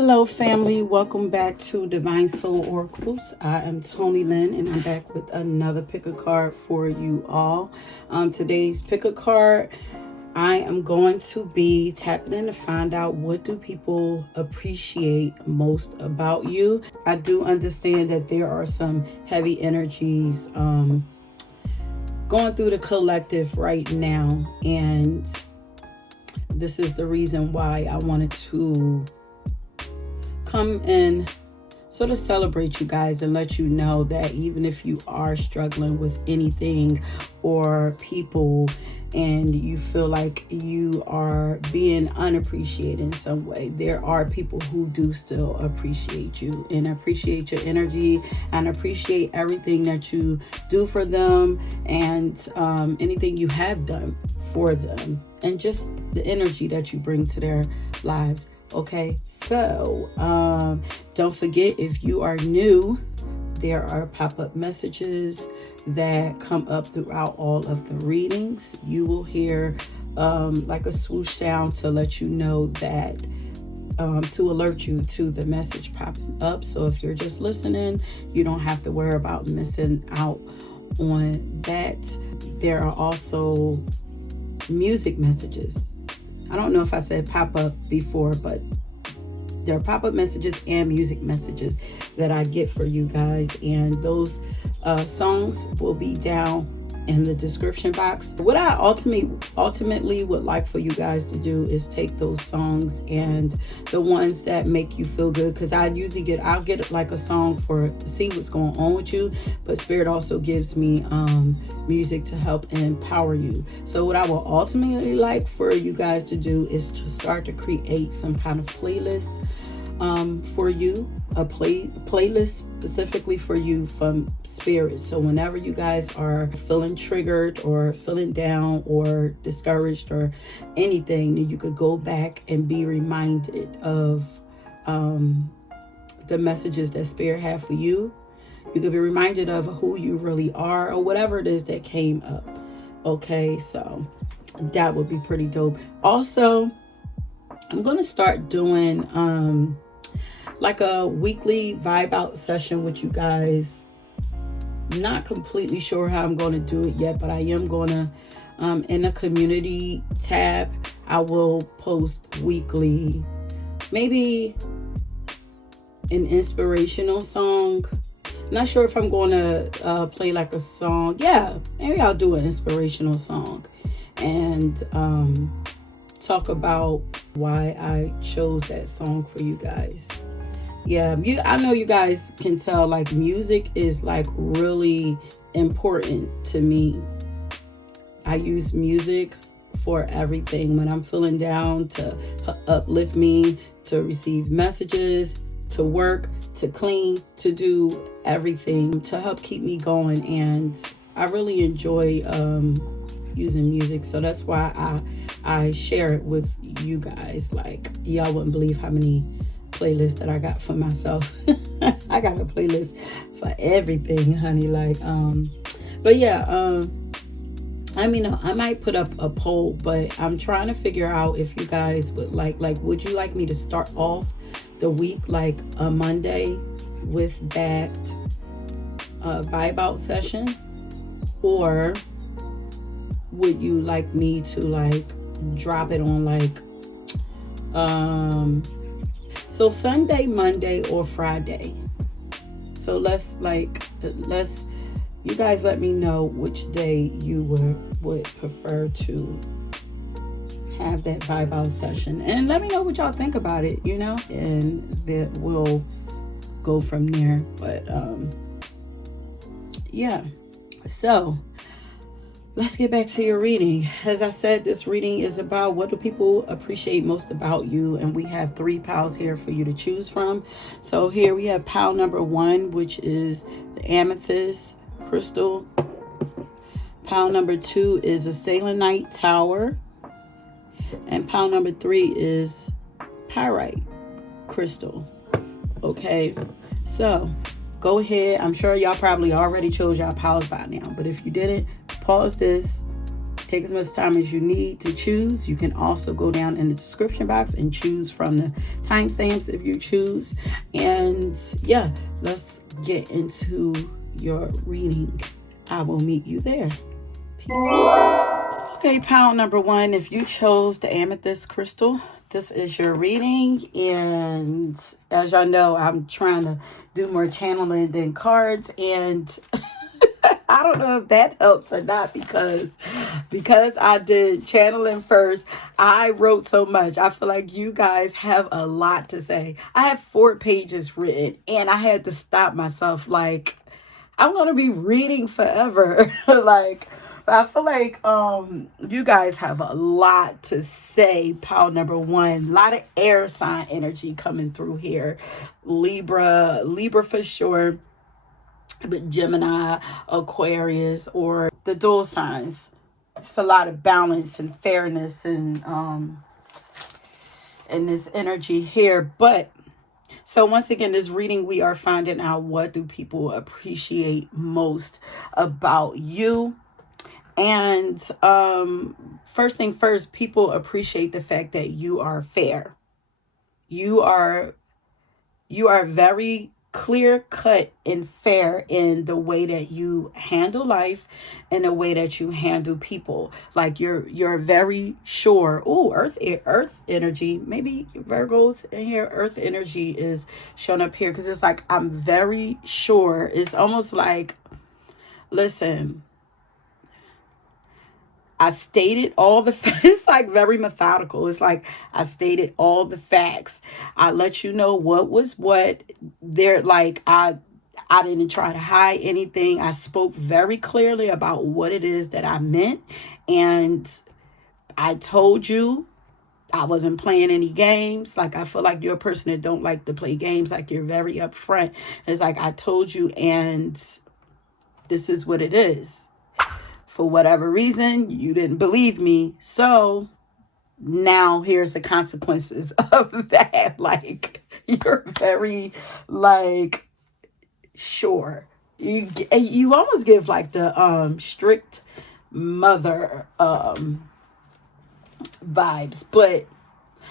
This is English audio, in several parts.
Hello, family. Welcome back to Divine Soul Oracles. I am Tony Lynn, and I'm back with another pick a card for you all. Today's pick a card, I am going to be tapping in to find out what do people appreciate most about you. I do understand that there are some heavy energies going through the collective right now, and this is the reason why I wanted to come and sort of celebrate you guys and let you know that even if you are struggling with anything or people and you feel like you are being unappreciated in some way, there are people who do still appreciate you and appreciate your energy and appreciate everything that you do for them and anything you have done for them and just the energy that you bring to their lives. Okay, so don't forget, if you are new, there are pop-up messages that come up throughout all of the readings. You will hear like a swoosh sound to let you know that, to alert you to the message popping up. So if you're just listening, you don't have to worry about missing out on that. There are also music messages. I don't know if I said pop-up before, but there are pop-up messages and music messages that I get for you guys. And those songs will be down in the description box. What I ultimately would like for you guys to do is take those songs and the ones that make you feel good, because I'll get like a song to see what's going on with you, but Spirit also gives me music to help empower you. So what I will ultimately like for you guys to do is to start to create some kind of playlist for you, a playlist specifically for you from Spirit. So whenever you guys are feeling triggered or feeling down or discouraged or anything, you could go back and be reminded of the messages that Spirit had for you. You could be reminded of who you really are or whatever it is that came up. Okay, so that would be pretty dope. Also, I'm going to start doing like a weekly vibe out session with you guys. Not completely sure how I'm going to do it yet, but I am going to, in a community tab, I will post weekly, maybe an inspirational song. Not sure if I'm going to play like a song. Yeah, maybe I'll do an inspirational song and talk about why I chose that song for you guys. Yeah, I know you guys can tell, like, music is like really important to me. I use music for everything. When I'm feeling down, to uplift me, to receive messages, to work, to clean, to do everything to help keep me going. And I really enjoy using music, so that's why I share it with you guys. Like, y'all wouldn't believe how many playlists that I got for myself. I got a playlist for everything, honey. Like, but yeah, I mean, I might put up a poll, but I'm trying to figure out if you guys would like, would you like me to start off the week like a Monday with that vibe out session, or would you like me to like drop it on like so Sunday, Monday, or Friday? So let's you guys let me know which day you would prefer to have that vibe out session, and let me know what y'all think about it, and that we'll go from there. But yeah, so let's get back to your reading. As I said, this reading is about what do people appreciate most about you, and we have 3 piles here for you to choose from. So here we have pile number 1, which is the amethyst crystal. Pile number 2 is a selenite tower, and pile number 3 is pyrite crystal. Okay, so go ahead. I'm sure y'all probably already chose y'all piles by now, but if you didn't, pause this, Take as much time as you need to choose. You can also go down in the description box and choose from the timestamps if you choose. And yeah, let's get into your reading. I will meet you there. Peace. Okay, pile number one, if you chose the amethyst crystal, this is your reading. And as y'all know, I'm trying to do more channeling than cards. And I don't know if that helps or not, because I did channeling first, I wrote so much. I feel like you guys have a lot to say. I have 4 pages written and I had to stop myself. Like, I'm going to be reading forever. Like, I feel like you guys have a lot to say. Pile number one, a lot of air sign energy coming through here. Libra for sure, but Gemini, Aquarius, or the dual signs. It's a lot of balance and fairness and in this energy here. But so once again, this reading, we are finding out what do people appreciate most about you. And first thing first, people appreciate the fact that you are fair. You are very clear cut and fair in the way that you handle life and the way that you handle people. Like you're very sure. Oh, earth energy. Maybe Virgos in here. Earth energy is shown up here because it's like I'm very sure. It's almost like, listen, I stated all the facts. It's like very methodical. It's like I stated all the facts. I let you know what was what. There, like I didn't try to hide anything. I spoke very clearly about what it is that I meant, and I told you I wasn't playing any games. Like, I feel like you're a person that don't like to play games. Like, you're very upfront. It's like I told you, and this is what it is. For whatever reason, you didn't believe me. So now here's the consequences of that. Like, you're very, like, sure. You almost give like the strict mother vibes, but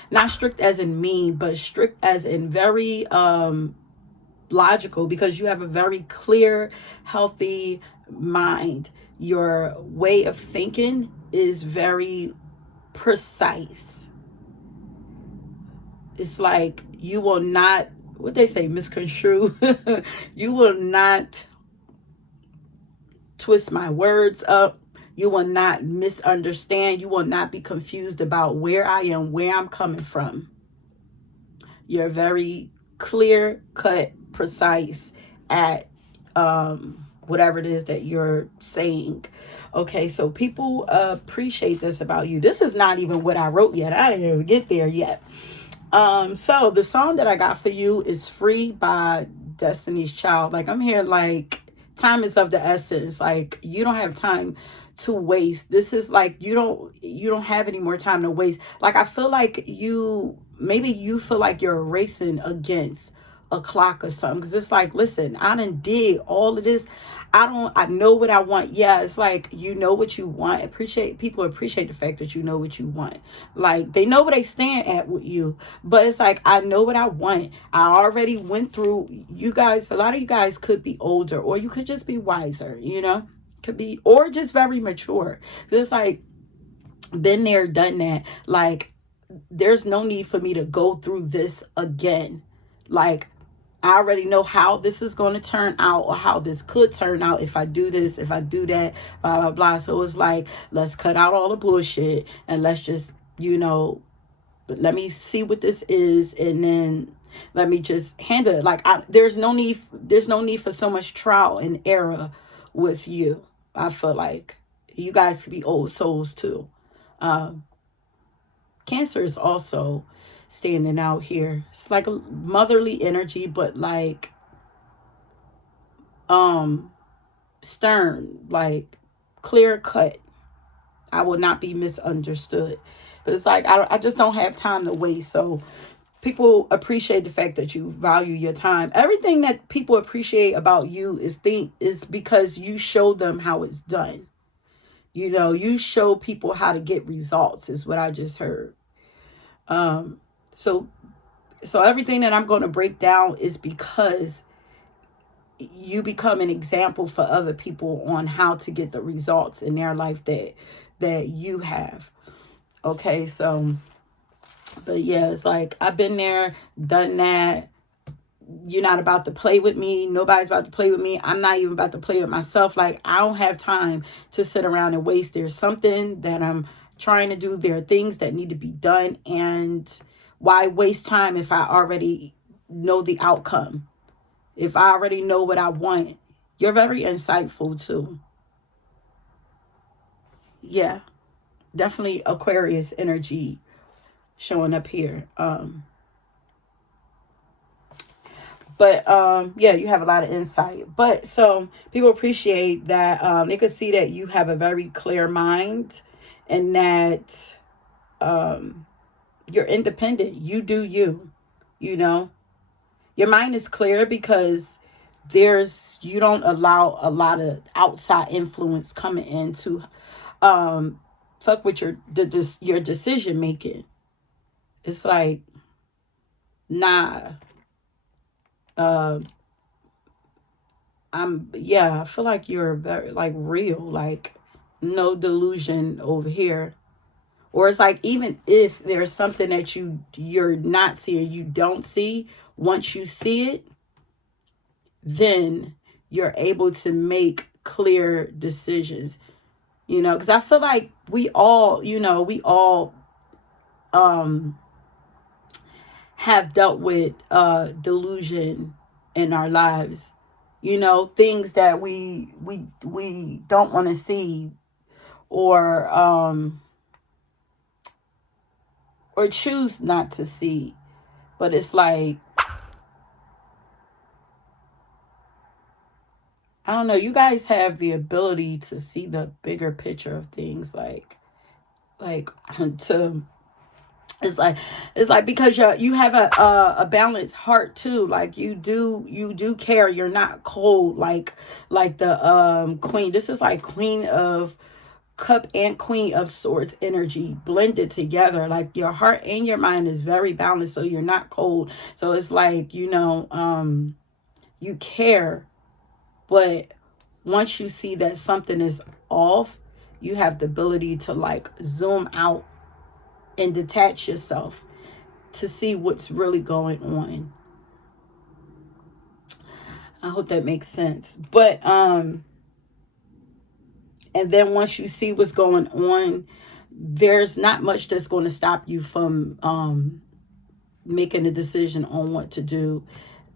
not strict as in mean, but strict as in very logical, because you have a very clear, healthy mind. Your way of thinking is very precise. It's like you will not, what they say, misconstrue. You will not twist my words up. You will not misunderstand. You will not be confused about where I am, where I'm coming from. You're very clear cut, precise at whatever it is that you're saying. Okay, so people appreciate this about you. This is not even what I wrote yet. I didn't even get there yet. So the song that I got for you is Free by Destiny's Child. Like, I'm here like time is of the essence. Like, you don't have time to waste. This is like you don't have any more time to waste. Like, I feel like maybe you feel like you're racing against a clock or something, because it's like, listen, I done did all of this. I know what I want. Yeah, it's like, you know what you want. People appreciate the fact that you know what you want. Like, they know where they stand at with you, but it's like, I know what I want. I already went through. You guys, a lot of you guys could be older, or you could just be wiser, could be, or just very mature. So it's like, been there, done that. Like, there's no need for me to go through this again. Like, I already know how this is going to turn out, or how this could turn out if I do this, if I do that, blah, blah, blah. So it's like, let's cut out all the bullshit and let's just, let me see what this is, and then let me just handle it. Like, there's no need for so much trial and error with you. I feel like you guys could be old souls too. Cancer is also standing out here. It's like a motherly energy, but like stern, like clear cut. I will not be misunderstood. But it's like, I just don't have time to waste. So people appreciate the fact that you value your time. Everything that people appreciate about you is because you show them how it's done. You show people how to get results is what I just heard. So so everything that I'm going to break down is because you become an example for other people on how to get the results in their life that you have. Okay, so but yeah, it's like I've been there, done that. You're not about to play with me. Nobody's about to play with me. I'm not even about to play with myself. Like, I don't have time to sit around and waste. There's something that I'm trying to do. There are things that need to be done. And why waste time if I already know the outcome? If I already know what I want? You're very insightful too. Yeah, definitely Aquarius energy showing up here. But yeah, you have a lot of insight. But so people appreciate that. They could see that you have a very clear mind, and that you're independent. You do you. You know, your mind is clear because you don't allow a lot of outside influence coming in to fuck with your decision making. It's like, nah. I feel like you're very like real, like no delusion over here. Or it's like, even if there's something that you're not seeing, you don't see, once you see it, then you're able to make clear decisions. Because I feel like we all have dealt with delusion in our lives. Things that we don't want to see, or choose not to see. But it's like, I don't know, you guys have the ability to see the bigger picture of things, like to it's like because you have a balanced heart too. Like, you do care. You're not cold like the queen. This is like Queen of Cup and Queen of Swords energy blended together. Like, your heart and your mind is very balanced, so you're not cold. So it's like, you care, but once you see that something is off, you have the ability to like zoom out and detach yourself to see what's really going on. I hope that makes sense. But and then once you see what's going on, there's not much that's going to stop you from making a decision on what to do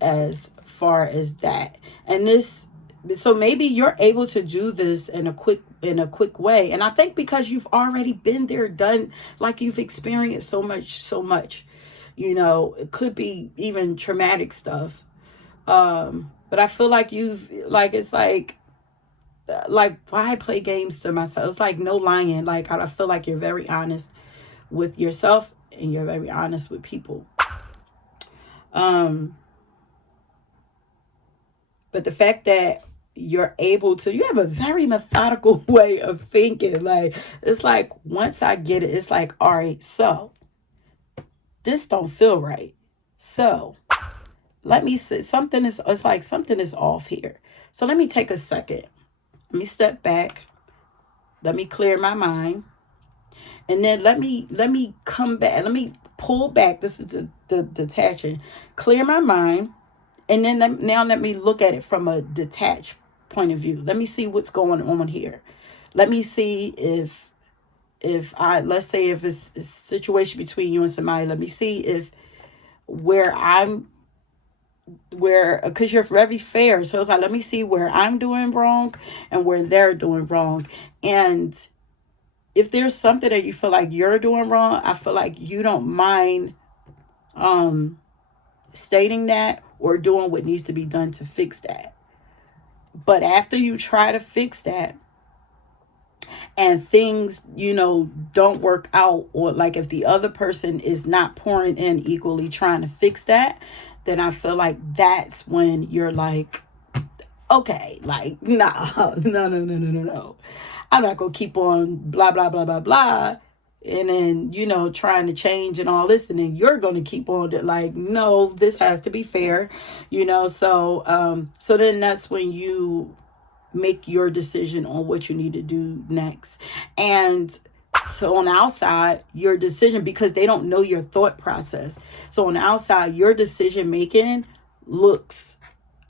as far as that. And so maybe you're able to do this in a quick way. And I think because you've already been there, done, like, you've experienced so much. It could be even traumatic stuff. But I feel like it's like why play games to myself? It's like no lying. Like, I feel like you're very honest with yourself, and you're very honest with people. But the fact that you have a very methodical way of thinking. Like, it's like, once I get it, it's like, all right, so this don't feel right. So let me say it's like something is off here. So let me take a second. Let me step back. Let me clear my mind. And then let me come back. Let me pull back. This is the detaching. Clear my mind. And then now let me look at it from a detached point of view. Let me see what's going on here. Let me see if let's say if it's a situation between you and somebody, let me see if because you're very fair. So it's like, let me see where I'm doing wrong and where they're doing wrong. And if there's something that you feel like you're doing wrong, I feel like you don't mind stating that or doing what needs to be done to fix that. But after you try to fix that and things, don't work out, or like if the other person is not pouring in equally trying to fix that, then I feel like that's when you're like, okay, like, nah, no. I'm not gonna keep on blah blah blah blah blah, and then trying to change and all this, and then you're gonna keep on like, no, this has to be fair, so then that's when you make your decision on what you need to do next. And so on the outside, your decision, because they don't know your thought process, so on the outside your decision making looks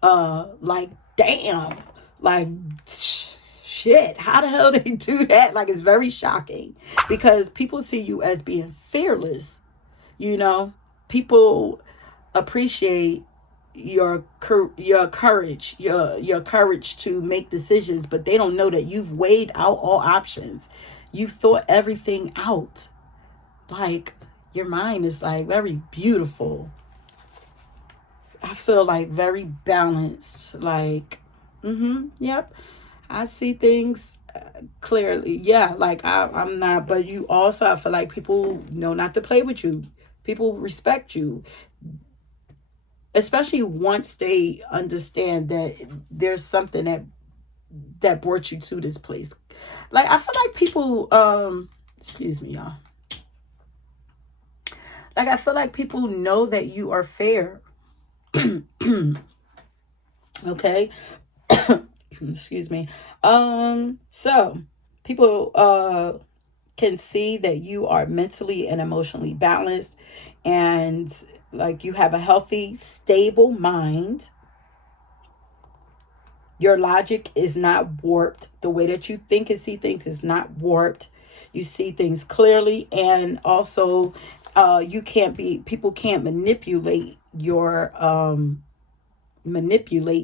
like, damn, like, shit, how the hell they do that? Like, it's very shocking because people see you as being fearless. People appreciate your courage, your courage to make decisions, but they don't know that you've weighed out all options. You've thought everything out. Like, your mind is like very beautiful. I feel like very balanced. Like, yep. I see things clearly. Yeah, like I'm not, but you also, I feel like people know not to play with you. People respect you, especially once they understand that there's something that brought you to this place. Like, I feel like people, excuse me, y'all. Like, I feel like people know that you are fair. Okay. Excuse me. So people can see that you are mentally and emotionally balanced, and like you have a healthy, stable mind. Your logic is not warped. The way that you think and see things is not warped. You see things clearly, and also people can't manipulate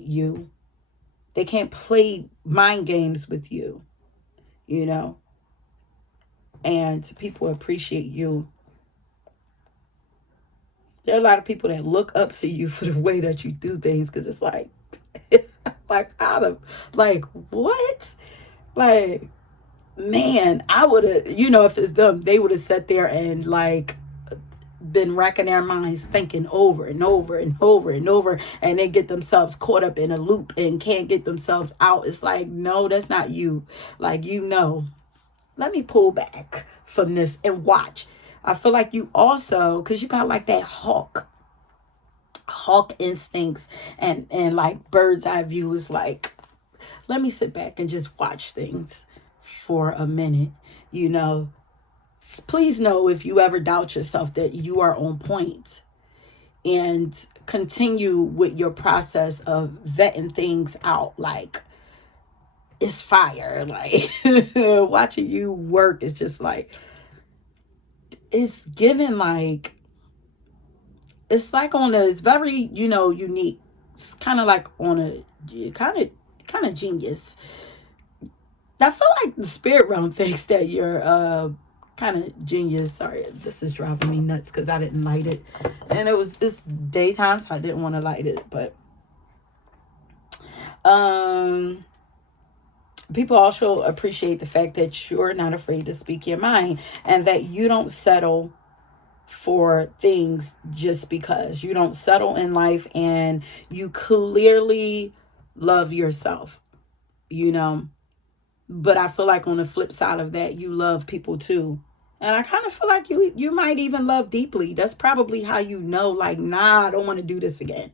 you. They can't play mind games with you, and people appreciate you. There are a lot of people that look up to you for the way that you do things, because it's like, like, out of, like, what? Like, man, I would have, if it's them, they would have sat there and like been racking their minds thinking over and over and over and over, and they get themselves caught up in a loop and can't get themselves out. It's like, no, that's not you. Like, let me pull back from this and watch. I feel like you also, because you got like that hawk instincts, and like bird's eye view is like, let me sit back and just watch things for a minute. Please know, if you ever doubt yourself, that you are on point, and continue with your process of vetting things out. Like, it's fire. Like, watching you work is just like, it's given, like, it's like it's very, unique. It's kind of like on a kind of genius. I feel like the spirit realm thinks that you're kind of genius. Sorry, this is driving me nuts because I didn't light it, and it's daytime, so I didn't want to light it. But people also appreciate the fact that you're not afraid to speak your mind, and that you don't settle for things just because. You don't settle in life, and you clearly love yourself, but I feel like on the flip side of that, you love people too. And I kind of feel like you might even love deeply. That's probably how like, nah, I don't want to do this again.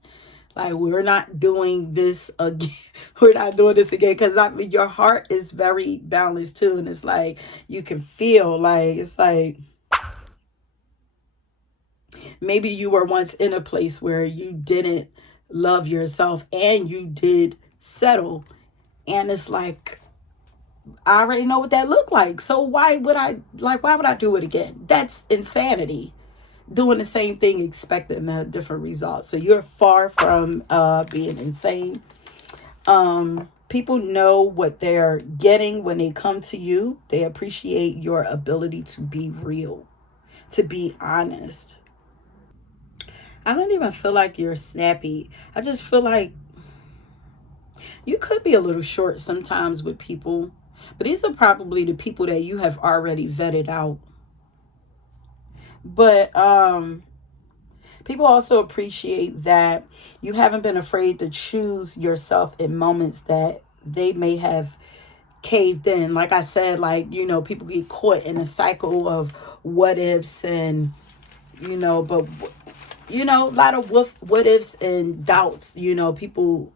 Like, we're not doing this again. We're not doing this again, because your heart is very balanced too. And it's like, you can feel like, it's like, maybe you were once in a place where you didn't love yourself and you did settle. And it's like, I already know what that looked like. So why would I do it again? That's insanity. Doing the same thing, expecting a different result. So you're far from being insane. People know what they're getting when they come to you. They appreciate your ability to be real, to be honest. I don't even feel like you're snappy. I just feel like you could be a little short sometimes with people, but these are probably the people that you have already vetted out. But People also appreciate that you haven't been afraid to choose yourself in moments that they may have caved in. Like I said, like, people get caught in a cycle of what ifs and, but, a lot of what ifs and doubts. People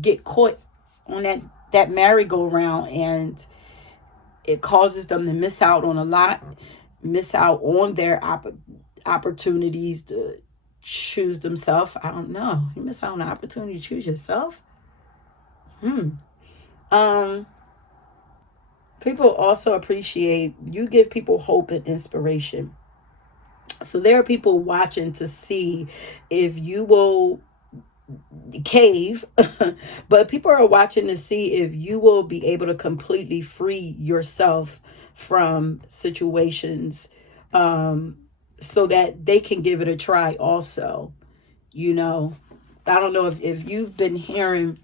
get caught on that merry-go-round, and it causes them to miss out on a lot, miss out on their opportunities to choose themselves. I don't know. You miss out on the opportunity to choose yourself. Um, People also appreciate you give people hope and inspiration. So there are people watching to see if you will cave, but people are watching to see if you will be able to completely free yourself from situations, so that they can give it a try also. you know I don't know if you've been hearing,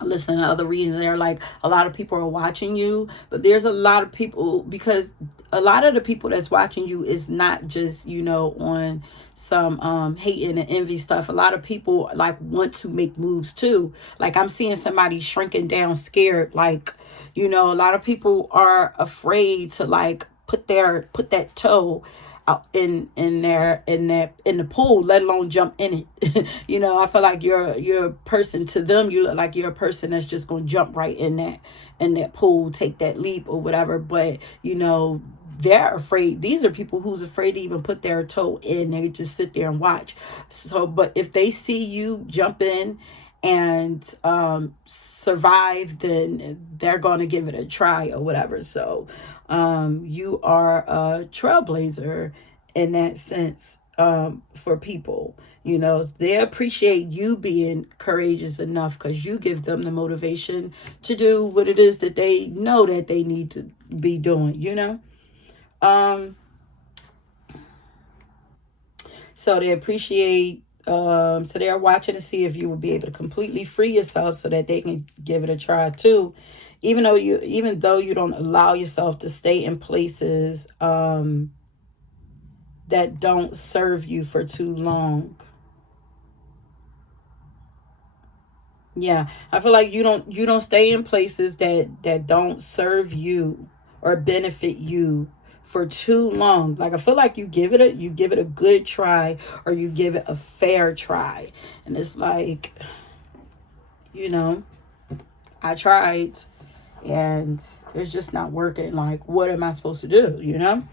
listen to other readings. They're like, a lot of people are watching you, but there's a lot of people, because a lot of the people that's watching you is not just on some hating and envy stuff. A lot of people like want to make moves too. Like, I'm seeing somebody shrinking down, scared. Like, a lot of people are afraid to like put that toe out in the pool, let alone jump in it. I feel like you're a person, to them you look like you're a person that's just gonna jump right in that pool, take that leap or whatever. But they're afraid. These are people who's afraid to even put their toe in. They just sit there and watch. So, but if they see you jump in and survive, then they're going to give it a try or whatever. So you are a trailblazer in that sense, for people. They appreciate you being courageous enough, because you give them the motivation to do what it is that they know that they need to be doing. um so they appreciate, so they're watching to see if you will be able to completely free yourself, so that they can give it a try too. Even though you don't allow yourself to stay in places that don't serve you for too long. Yeah, I feel like you don't stay in places that don't serve you or benefit you for too long. Like, I feel like you give it a good try, or you give it a fair try. And it's like, you know, I tried and it's just not working. Like, what am I supposed to do?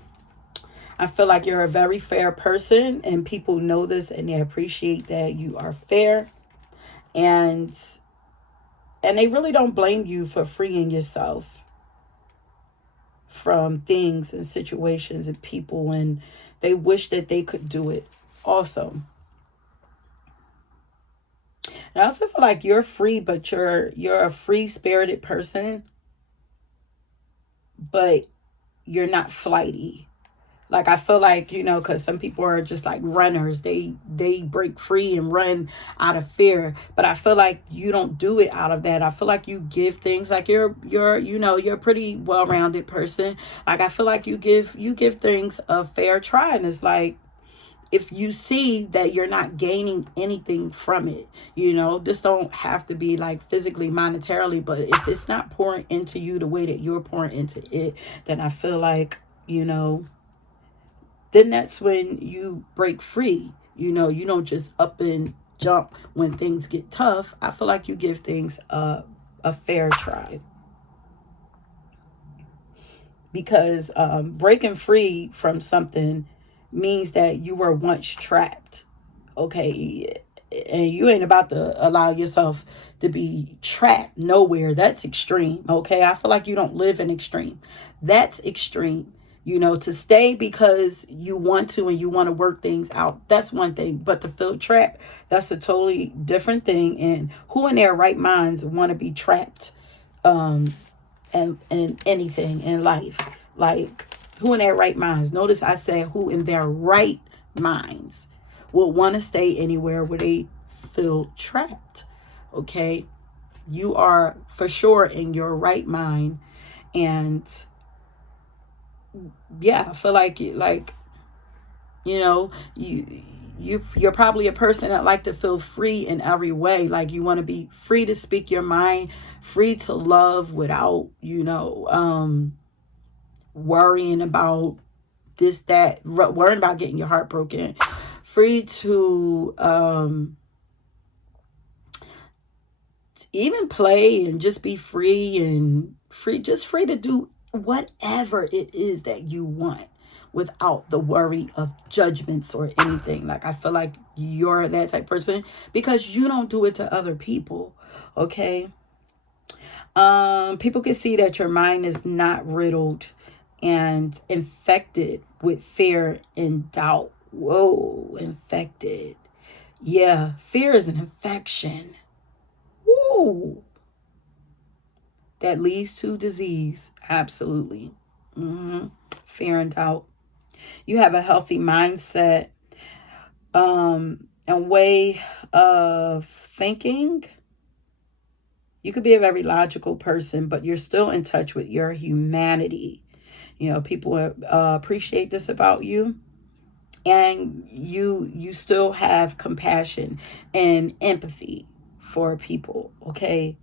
I feel like you're a very fair person, and people know this, and they appreciate that you are fair. And and they really don't blame you for freeing yourself from things and situations and people, and they wish that they could do it also. And I also feel like you're free, but you're a free spirited person, but you're not flighty. Like, I feel like, because some people are just like runners. They break free and run out of fear. But I feel like you don't do it out of that. I feel like you give things, like you're a pretty well rounded person. Like, I feel like you give things a fair try. And it's like, if you see that you're not gaining anything from it, this don't have to be like physically, monetarily, but if it's not pouring into you the way that you're pouring into it, then I feel like, then that's when you break free. You don't just up and jump when things get tough. I feel like you give things a fair try, because breaking free from something means that you were once trapped. Okay, and you ain't about to allow yourself to be trapped nowhere. That's extreme. Okay, I feel like you don't live in extreme. That's extreme. To stay because you want to and you want to work things out, that's one thing. But to feel trapped, that's a totally different thing. And who in their right minds want to be trapped, and anything in life? Like, who in their right minds? Notice I said who in their right minds will want to stay anywhere where they feel trapped. Okay, you are for sure in your right mind. And yeah, I feel like you you're probably a person that like to feel free in every way. Like you want to be free to speak your mind, free to love without, worrying about this, that, worrying about getting your heart broken, free to even play and just be free and free to do whatever it is that you want without the worry of judgments or anything. Like I feel like you're that type of person because you don't do it to other people. Okay. People can see that your mind is not riddled and infected with fear and doubt. Whoa, infected. Yeah, fear is an infection. Woo. That leads to disease. Absolutely. Fear and doubt. You have a healthy mindset and way of thinking. You could be a very logical person, but you're still in touch with your humanity. People appreciate this about you. And you still have compassion and empathy for people, okay?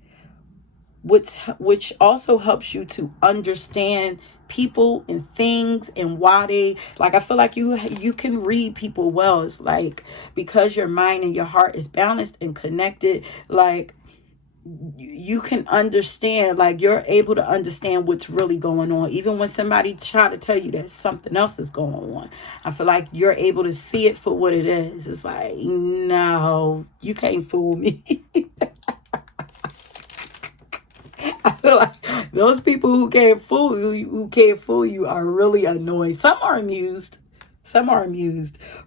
Which also helps you to understand people and things and why they, like, I feel like you can read people well. It's like because your mind and your heart is balanced and connected, like you can understand, like you're able to understand what's really going on even when somebody try to tell you that something else is going on. I feel like you're able to see it for what it is. It's like, no, you can't fool me. I feel like those people who can't fool you are really annoying. Some are amused,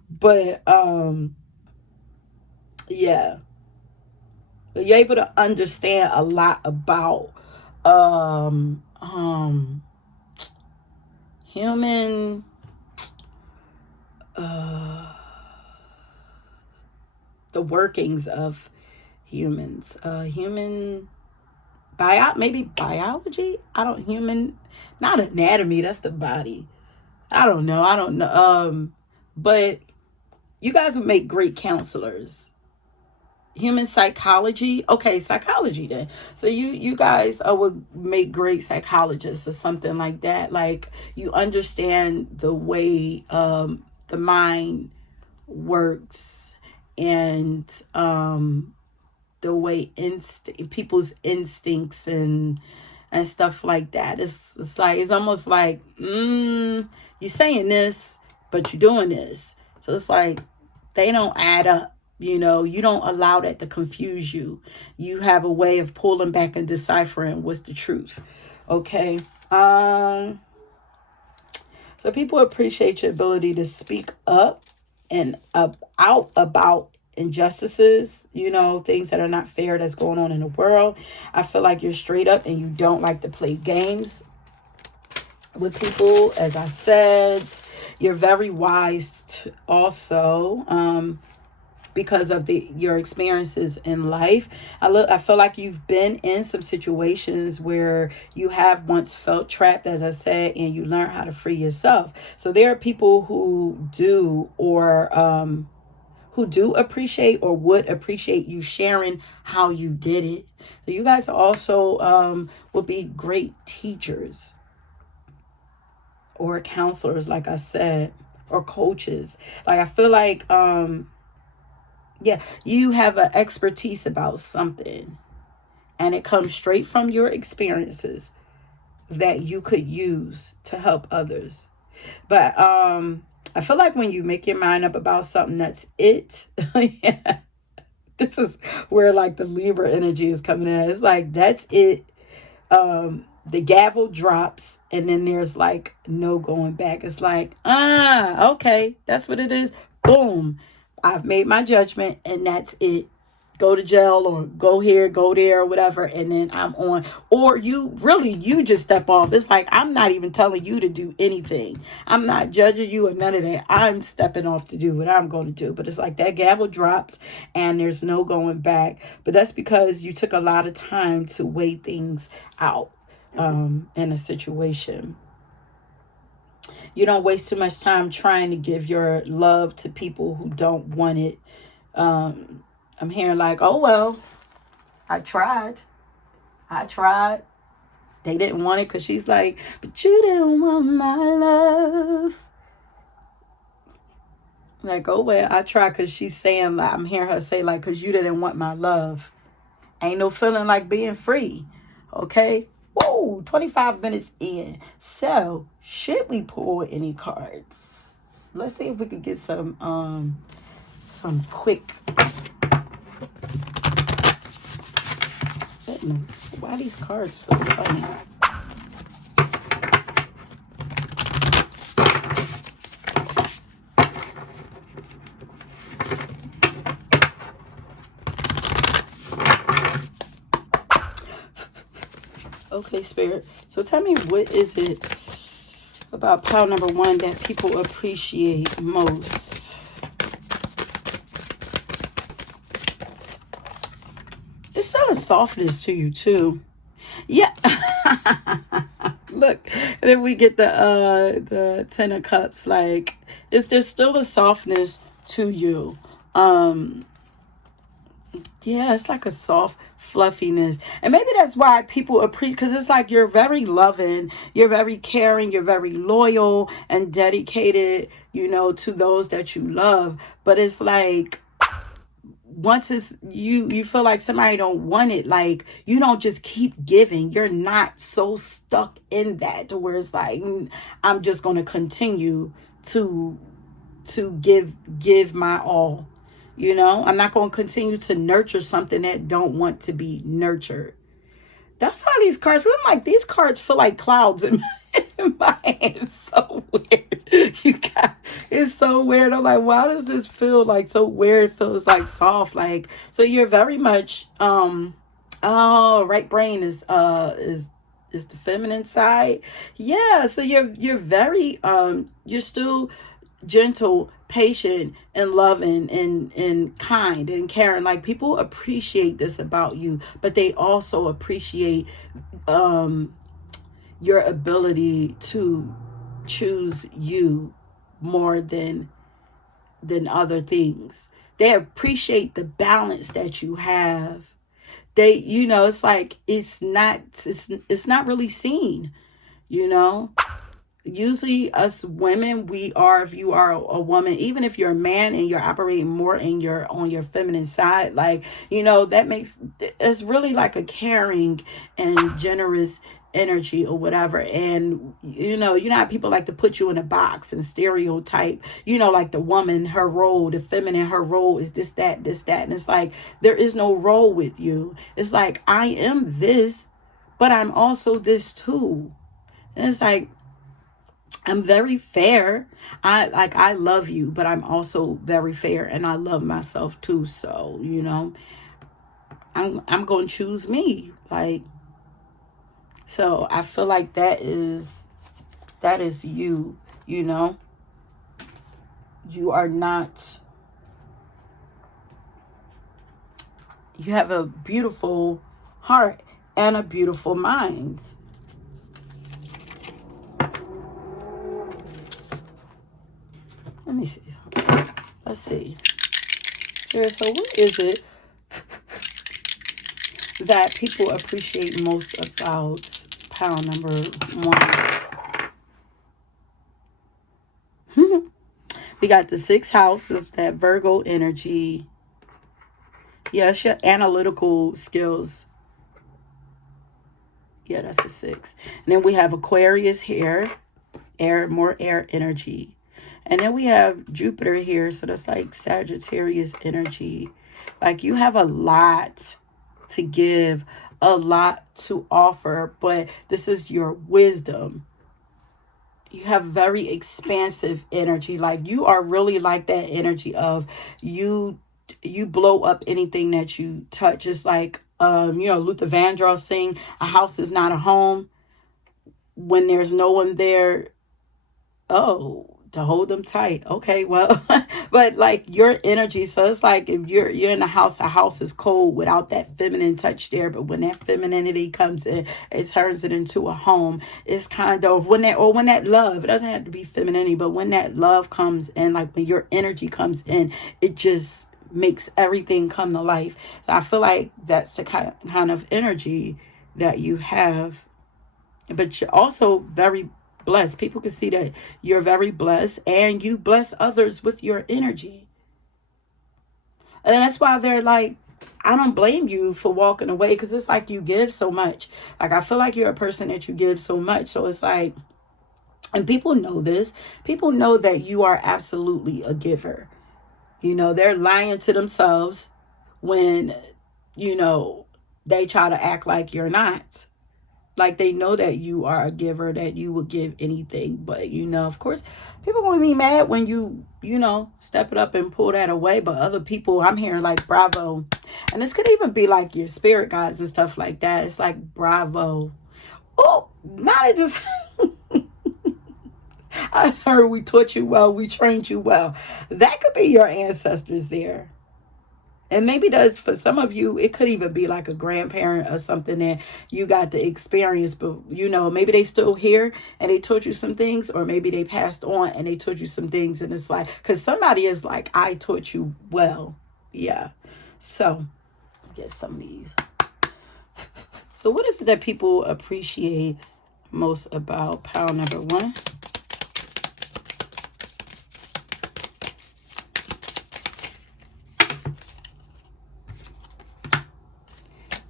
but yeah, but you're able to understand a lot about human the workings of humans, human maybe biology. Not anatomy, that's the body. I don't know. But you guys would make great counselors. Human psychology. Okay, psychology then. So you guys would make great psychologists or something like that. Like you understand the way the mind works and the way people's instincts and stuff like that. It's like it's almost like you're saying this, but you're doing this. So it's like they don't add up. You don't allow that to confuse you. You have a way of pulling back and deciphering what's the truth. Okay. So people appreciate your ability to speak up and out about injustices, things that are not fair that's going on in the world. I feel like you're straight up and you don't like to play games with people. As I said, you're very wise also. Because of your experiences in life. I feel like you've been in some situations where you have once felt trapped, as I said, and you learn how to free yourself. So there are people who do appreciate or would appreciate you sharing how you did it. So you guys also would be great teachers or counselors, like I said, or coaches. Like I feel like you have an expertise about something and it comes straight from your experiences that you could use to help others. But I feel like when you make your mind up about something, that's it. Yeah. This is where like the Libra energy is coming in. It's like that's it. The gavel drops and then there's like no going back. It's like, okay, that's what it is. Boom. I've made my judgment and that's it. Go to jail or go here, go there, or whatever, and then I'm on. Or you just step off. It's like I'm not even telling you to do anything. I'm not judging you or none of that. I'm stepping off to do what I'm going to do. But it's like that gavel drops and there's no going back. But that's because you took a lot of time to weigh things out in a situation. You don't waste too much time trying to give your love to people who don't want it. I'm hearing like, oh, well, I tried. I tried. They didn't want it because she's like, but you didn't want my love. Like, oh, well, I tried because she's saying, like, I'm hearing her say, like, because you didn't want my love. Ain't no feeling like being free. Okay? Whoa, 25 minutes in. So, should we pull any cards? Let's see if we could get some quick. Why these cards feel funny? Okay, Spirit. So tell me, what is it about pile number 1 that people appreciate most? It's still a softness to you too. Yeah. Look, and then we get the 10 of cups. Like, there's still a softness to you. Yeah, it's like a soft fluffiness. And maybe that's why people appreciate, because it's like you're very loving, you're very caring, you're very loyal and dedicated, to those that you love. But it's like, once it's you feel like somebody don't want it, like, you don't just keep giving. You're not so stuck in that to where it's like, I'm just going to continue to give my all. I'm not going to continue to nurture something that don't want to be nurtured. That's how these cards, I'm like, these cards feel like clouds in my hand. It's so weird. It's so weird. I'm like, why does this feel like so weird? It feels like soft. Like, so you're very much, right brain is the feminine side. Yeah. So you're very, you're still gentle, patient, and loving, and kind and caring. Like, people appreciate this about you, but they also appreciate your ability to choose you more than other things. They appreciate the balance that you have. They, it's like, it's not really seen, you know usually us women, we are, if you are a woman, even if you're a man and you're operating more in on your feminine side, like, that makes, it's really like a caring and generous energy or whatever. And how people like to put you in a box and stereotype, like the woman, her role, the feminine, her role is this, that, and it's like, there is no role with you. It's like, I am this, but I'm also this too. And it's like, I'm very fair. I love you, but I'm also very fair, and I love myself too. So, I'm going to choose me. Like, so I feel like that is you, You are not, you have a beautiful heart and a beautiful mind. Let me see. Let's see. So what is it that people appreciate most about pile number 1? We got the 6th house. It's that Virgo energy. Yeah, it's your analytical skills. Yeah, that's a 6. And then we have Aquarius here. More air energy. And then we have Jupiter here. So that's like Sagittarius energy. Like, you have a lot to give, a lot to offer, but this is your wisdom. You have very expansive energy. Like, you are really like that energy of you blow up anything that you touch. It's like, Luther Vandross saying, a house is not a home when there's no one there. Oh, to hold them tight. Okay, well, but like your energy. So it's like if you're in a house is cold without that feminine touch there. But when that femininity comes in, it turns it into a home. It's kind of when that love. It doesn't have to be femininity, but when that love comes in, like when your energy comes in, it just makes everything come to life. So I feel like that's the kind of energy that you have. But you're also very blessed. People can see that you're very blessed and you bless others with your energy. And that's why they're like, I don't blame you for walking away, because it's like you give so much. Like, I feel like you're a person that you give so much. So it's like, and people know this. People know that you are absolutely a giver. You know, they're lying to themselves when, you know, they try to act like you're not. Like, they know that you are a giver, that you will give anything. But, you know, of course, people going to be mad when you know, step it up and pull that away. But other people, I'm hearing like, bravo. And this could even be like your spirit guides and stuff like that. It's like, bravo. Oh, not it just... I just heard we taught you well, we trained you well. That could be your ancestors there. And maybe that's for some of you, it could even be like a grandparent or something that you got the experience, but you know, maybe they still here and they taught you some things, or maybe they passed on and they taught you some things. And it's like, because somebody is like, I taught you well. Yeah. So get some of these. So what is it that people appreciate most about pile number 1?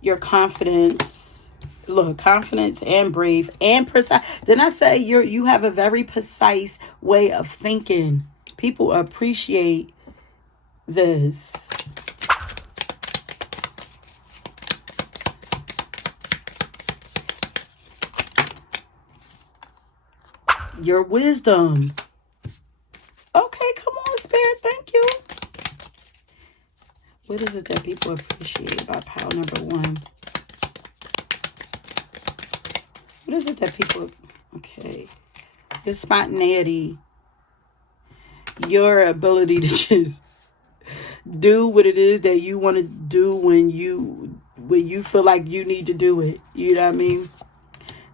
Your confidence. Look, confidence and brave and precise. Didn't I say you have a very precise way of thinking? People appreciate this. Your wisdom. Okay, come on, Spirit. Thank you. What is it that people appreciate about pile number 1? What is it that people... Okay. Your spontaneity. Your ability to just do what it is that you want to do when you feel like you need to do it. You know what I mean?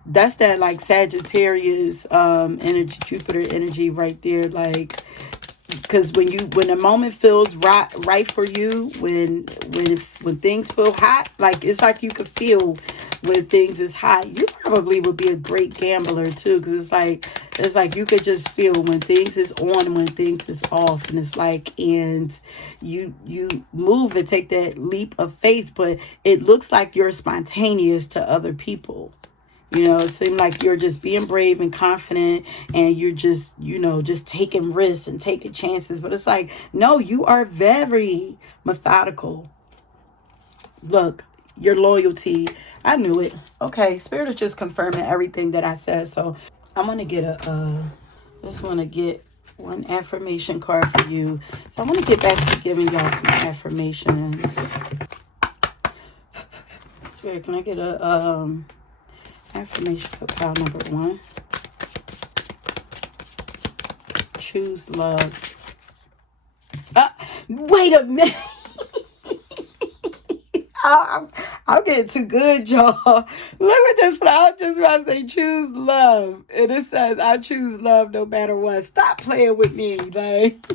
That's that like Sagittarius energy, Jupiter energy right there. Like, because when the moment feels right for you, when things feel hot, like it's like you could feel when things is hot. You probably would be a great gambler too, because it's like you could just feel when things is on and when things is off, and it's like, and you move and take that leap of faith, but it looks like you're spontaneous to other people. You know, it seems like you're just being brave and confident, and you're just, you know, just taking risks and taking chances. But it's like, no, you are very methodical. Look, your loyalty. I knew it. Okay, Spirit is just confirming everything that I said. So I'm going to get just want to get one affirmation card for you. So I want to get back to giving y'all some affirmations. Spirit, can I get a... affirmation for pile number 1. Choose love. Wait a minute. I'm getting too good, y'all. Look at this. But I was just about to say choose love. And it says I choose love no matter what. Stop playing with me. Like,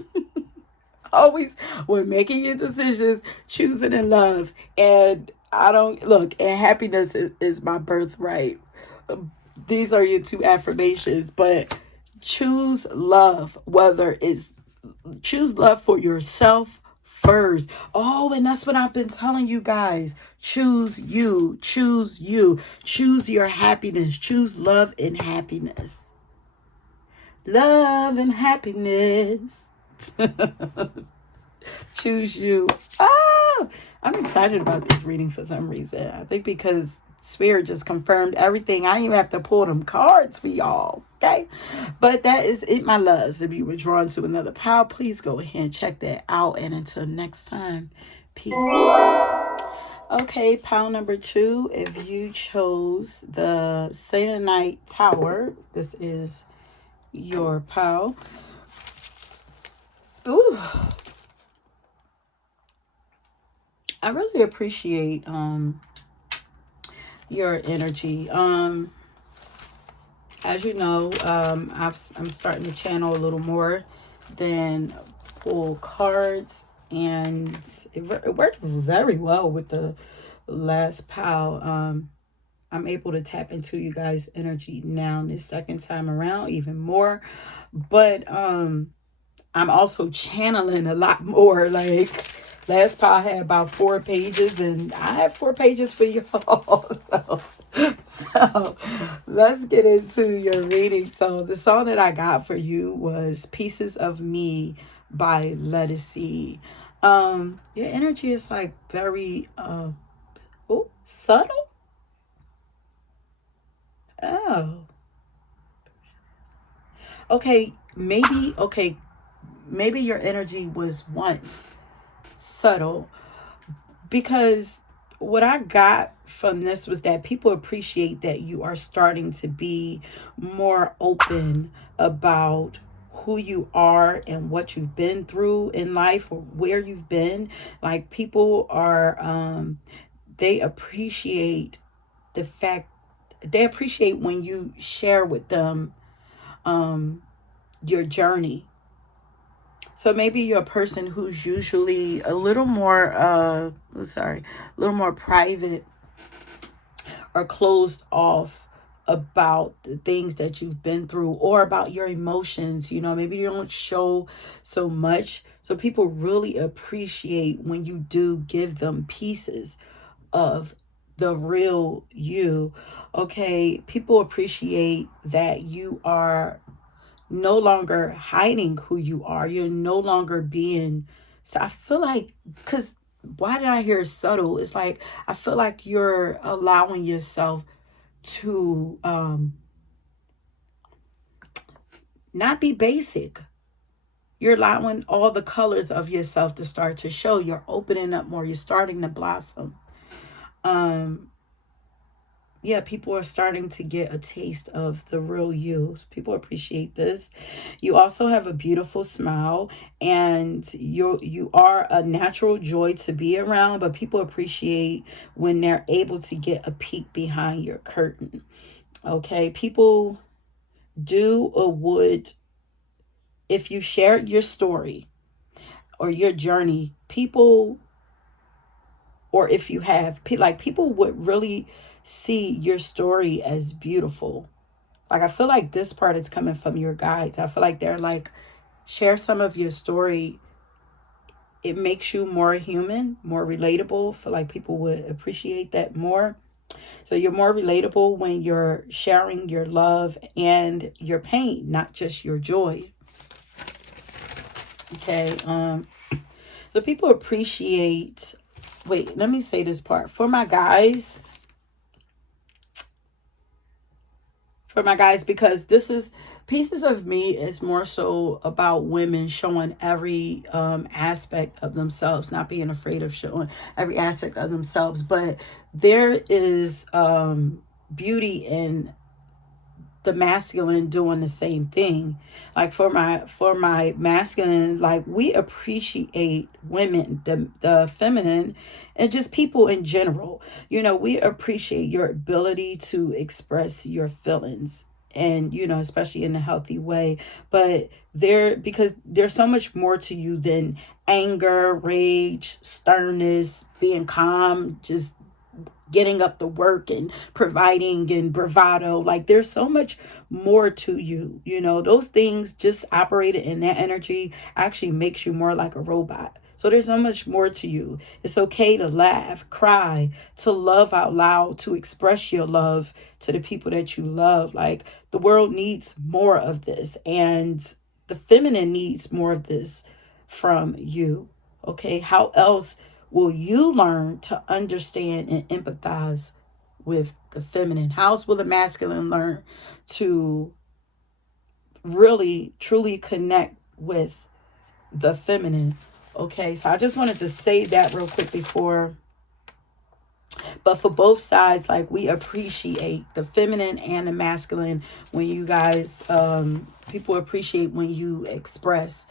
always when making your decisions, choosing in love. And I don't look, and happiness is my birthright. These are your 2 affirmations, but choose love, choose love for yourself first. Oh, and that's what I've been telling you guys. Choose you, choose your happiness, choose love and happiness. Love and happiness. Choose you. Oh, I'm excited about this reading for some reason. I think because Spirit just confirmed everything. I didn't even have to pull them cards for y'all. Okay. But that is it, my loves. If you were drawn to another pile, please go ahead and check that out. And until next time, peace. Okay, pile number 2. If you chose the Selenite Tower, this is your pile. Ooh, I really appreciate your energy. As you know, I'm starting to channel a little more than pull cards, and it worked very well with the last pile. I'm able to tap into you guys' energy now this second time around even more. But I'm also channeling a lot more. Like last pile had about 4 pages, and I have 4 pages for y'all. So let's get into your reading. So the song that I got for you was "Pieces of Me" by Lettucey. Your energy is like very subtle. Oh, maybe your energy was once subtle, because what I got from this was that people appreciate that you are starting to be more open about who you are and what you've been through in life or where you've been. Like people are they appreciate the fact, they appreciate when you share with them your journey. So maybe you're a person who's usually a little more a little more private or closed off about the things that you've been through or about your emotions. You know, maybe you don't show so much. So people really appreciate when you do give them pieces of the real you. Okay, people appreciate that you are no longer hiding who you are. You're no longer being. So I feel like, because why did I hear subtle? It's like, I feel like you're allowing yourself to not be basic. You're allowing all the colors of yourself to start to show. You're opening up more. You're starting to blossom. Um, yeah, people are starting to get a taste of the real you. People appreciate this. You also have a beautiful smile, and you are a natural joy to be around, but people appreciate when they're able to get a peek behind your curtain. Okay, people do or would, if you shared your story or your journey, people, or if you have, like people would really see your story as beautiful. Like I feel like this part is coming from your guides. I feel like they're like, share some of your story. It makes you more human, more relatable. I feel like people would appreciate that more. So you're more relatable when you're sharing your love and your pain, not just your joy. Okay. So people appreciate, wait, let me say this part. For my guys, because this is pieces of me is more so about women showing every aspect of themselves, not being afraid of showing every aspect of themselves. But there is beauty in the masculine doing the same thing. Like for my masculine, like we appreciate women, the feminine, and just people in general. You know, we appreciate your ability to express your feelings, and you know, especially in a healthy way. But because there's so much more to you than anger, rage, sternness, being calm, just getting up the work and providing and bravado. Like there's so much more to you. You know, those things just operated in that energy actually makes you more like a robot. So there's so much more to you. It's okay to laugh, cry, to love out loud, to express your love to the people that you love. Like the world needs more of this, and the feminine needs more of this from you. Okay, how else will you learn to understand and empathize with the feminine? How else will the masculine learn to really truly connect with the feminine? Okay, so I just wanted to say that real quick before. But for both sides, like we appreciate the feminine and the masculine when you guys, people appreciate when you express.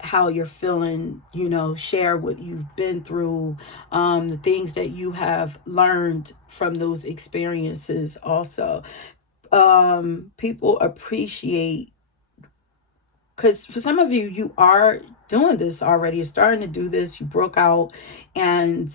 how you're feeling, you know, share what you've been through, the things that you have learned from those experiences also. People appreciate, because for some of you, you are doing this already. You're starting to do this. You broke out, and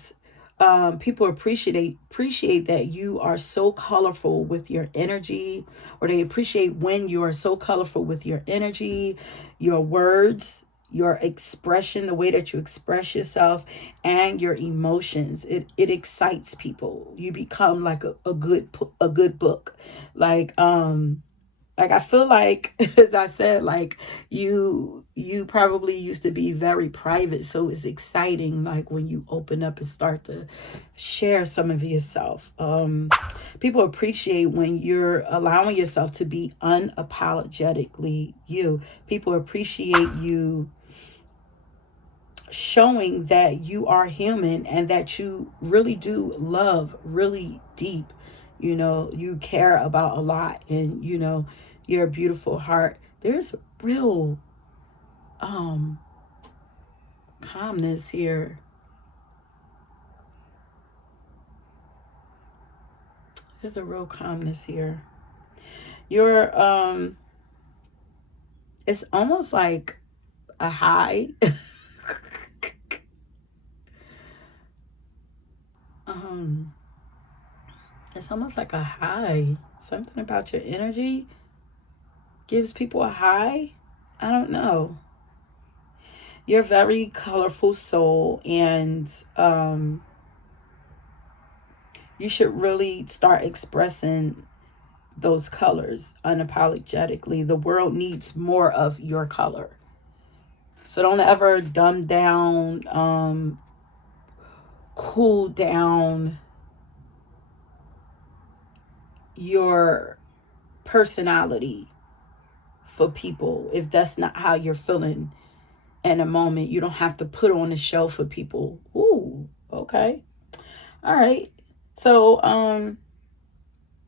people appreciate that you are so colorful with your energy, or they appreciate when you are so colorful with your energy, your words, your expression, the way that you express yourself, and your emotions. It excites people. You become like a good book, like I feel like, as I said, like you probably used to be very private, so it's exciting like when you open up and start to share some of yourself. People appreciate when you're allowing yourself to be unapologetically you. People appreciate you showing that you are human and that you really do love really deep. You know, you care about a lot, and you know, you're a beautiful heart. There's real calmness here. There's a real calmness here. You're it's almost like a high. um it's almost like a high. Something about your energy gives people a high. I don't know. You're a very colorful soul, and you should really start expressing those colors unapologetically. The world needs more of your color. So don't ever dumb down, cool down your personality for people if that's not how you're feeling in a moment. You don't have to put on a show for people. Ooh, okay. All right. So,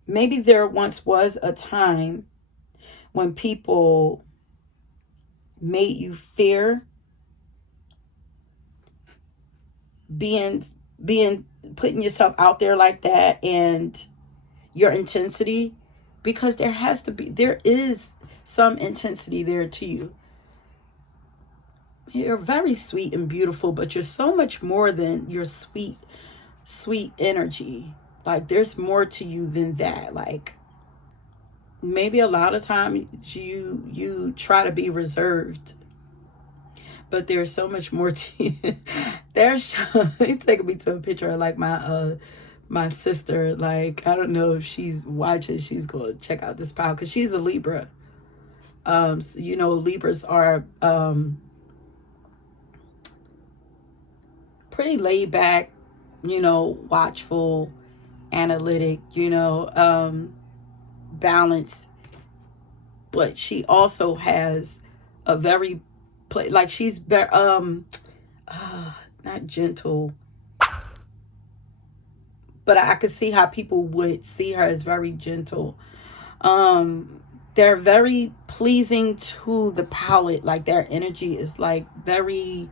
maybe there once was a time when people made you fear being being putting yourself out there like that, and your intensity, because there is some intensity there to you. You're very sweet and beautiful, but you're so much more than your sweet energy. Like there's more to you than that. Like maybe a lot of times you try to be reserved, but there's so much more to you. There's it's taking me to a picture of like my sister. Like I don't know if she's watching, she's gonna check out this pile because she's a Libra. So, you know, Libras are pretty laid back, you know, watchful, analytic, you know, balanced. But she also has a very like she's very not gentle, but I could see how people would see her as very gentle. They're very pleasing to the palate. Like their energy is like very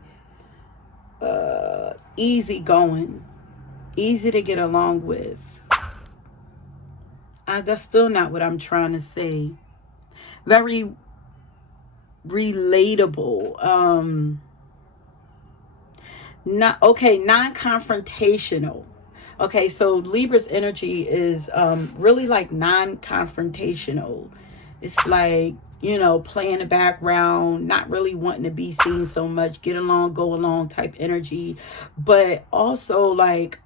easy going, easy to get along with. That's still not what I'm trying to say. Very relatable. Not okay, non-confrontational. Okay, so Libra's energy is really like non-confrontational. It's like, you know, play in the background, not really wanting to be seen so much, get along, go along type energy. But also like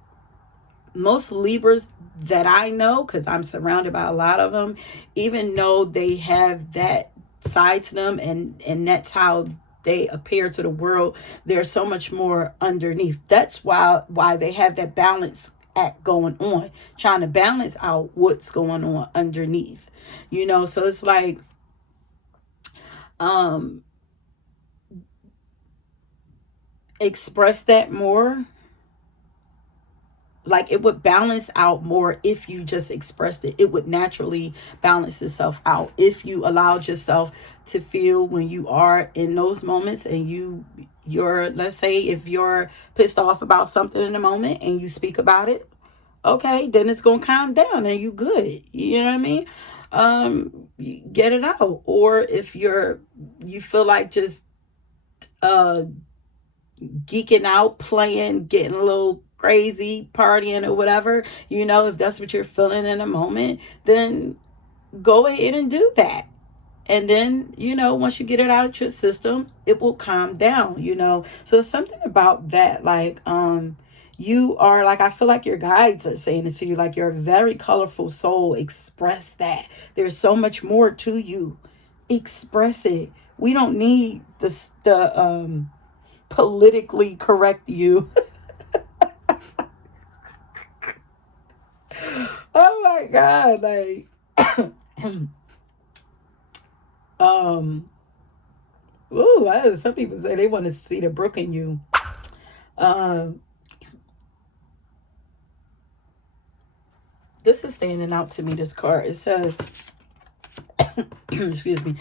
most Libras that I know, because I'm surrounded by a lot of them, even though they have that side to them, and that's how they appear to the world, there's so much more underneath. That's why they have that balance act going on, trying to balance out what's going on underneath, you know. So it's like express that more. like it would balance out more if you just expressed it. It would naturally balance itself out if you allowed yourself to feel when you are in those moments, and you're, let's say if you're pissed off about something in the moment and you speak about it, okay, then it's gonna calm down and you good. You know what I mean? Get it out. Or if you feel like just uh geeking out, playing, getting a little crazy, partying or whatever, if that's what you're feeling in a moment, then go ahead and do that. And then, once you get it out of your system, it will calm down, So it's something about that. Like, you are, like, I feel like your guides are saying this to you, like, you're a very colorful soul. Express that. There's so much more to you. Express it. We don't need the politically correct you. Oh my God. Like, some people say they want to see the Brook in you. This is standing out to me, this card. It says, excuse me,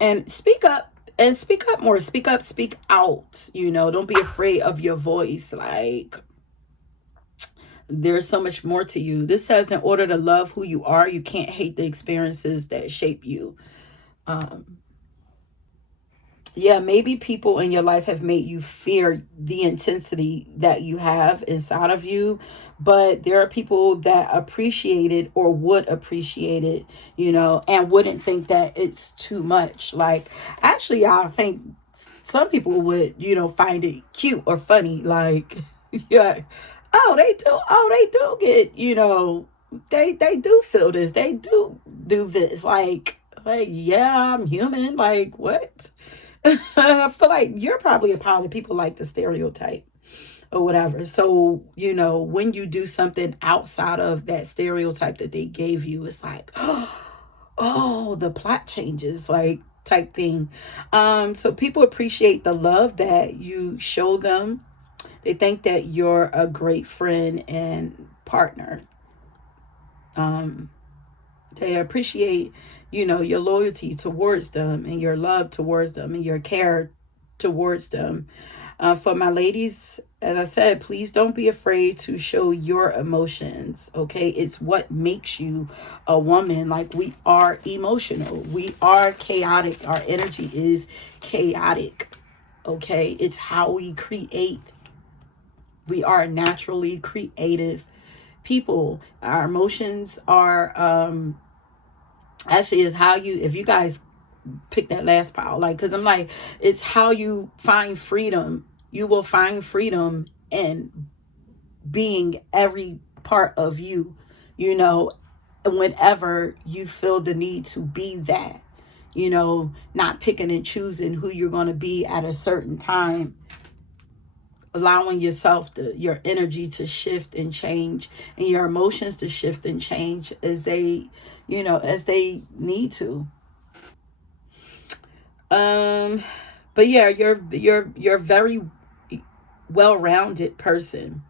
and speak up. And speak up more. Speak up, speak out. Don't be afraid of your voice. Like, there's so much more to you. This says, in order to love who you are, you can't hate the experiences that shape you. Yeah, maybe people in your life have made you fear the intensity that you have inside of you, but there are people that appreciate it or would appreciate it, and wouldn't think that it's too much. Like, actually, I think some people would, find it cute or funny. Like, yeah, they do get, they do feel this, they do this. Like, yeah, I'm human. Like, what? I feel like you're probably a part of people like the stereotype or whatever. So, when you do something outside of that stereotype that they gave you, it's like, oh, the plot changes, like, type thing. So people appreciate the love that you show them. They think that you're a great friend and partner. They appreciate, your loyalty towards them and your love towards them and your care towards them. For my ladies, as I said, please don't be afraid to show your emotions. Okay, it's what makes you a woman. Like, we are emotional, we are chaotic, our energy is chaotic. Okay, it's how we create. We are naturally creative people. Our emotions are actually is how you, if you guys pick that last pile, like, because I'm like, it's how you find freedom. You will find freedom in being every part of you, whenever you feel the need to be that, not picking and choosing who you're going to be at a certain time, allowing yourself your energy to shift and change, and your emotions to shift and change as they need to. But yeah, you're a very well-rounded person.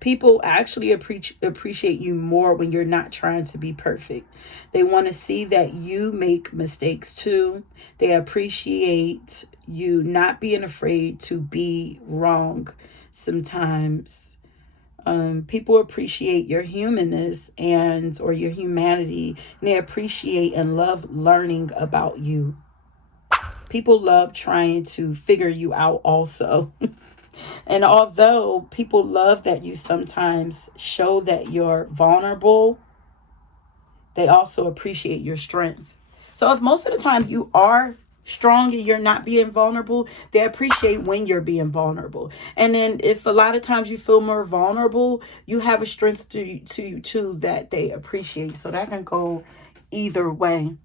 People actually appreciate you more when you're not trying to be perfect. They want to see that you make mistakes too. They appreciate you not being afraid to be wrong sometimes. People appreciate your humanness or your humanity, and they appreciate and love learning about you. People love trying to figure you out also. And although people love that you sometimes show that you're vulnerable, they also appreciate your strength. So if most of the time you are strong and you're not being vulnerable, they appreciate when you're being vulnerable. And then if a lot of times you feel more vulnerable, you have a strength to you too that they appreciate. So that can go either way.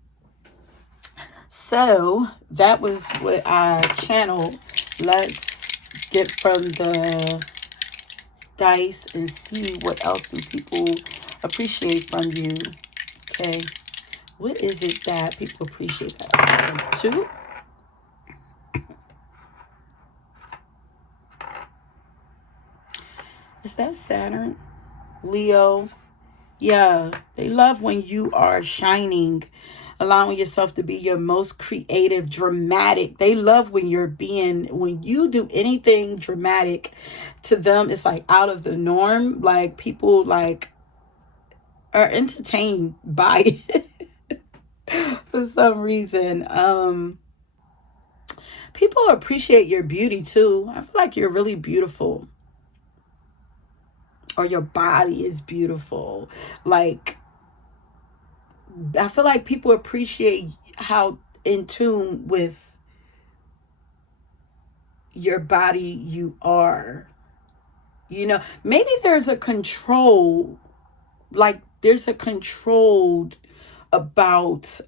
So that was what I channeled. Let's get from the dice and see what else do people appreciate from you. Okay, what is it that people appreciate? That two. Is that Saturn? Leo. Yeah, they love when you are shining, allowing yourself to be your most creative, dramatic. They love when when you do anything dramatic to them, it's like out of the norm. Like people like are entertained by it for some reason. People appreciate your beauty too. I feel like you're really beautiful, or your body is beautiful. Like, I feel like people appreciate how in tune with your body you are. You know, maybe there's a control, like there's a controlled about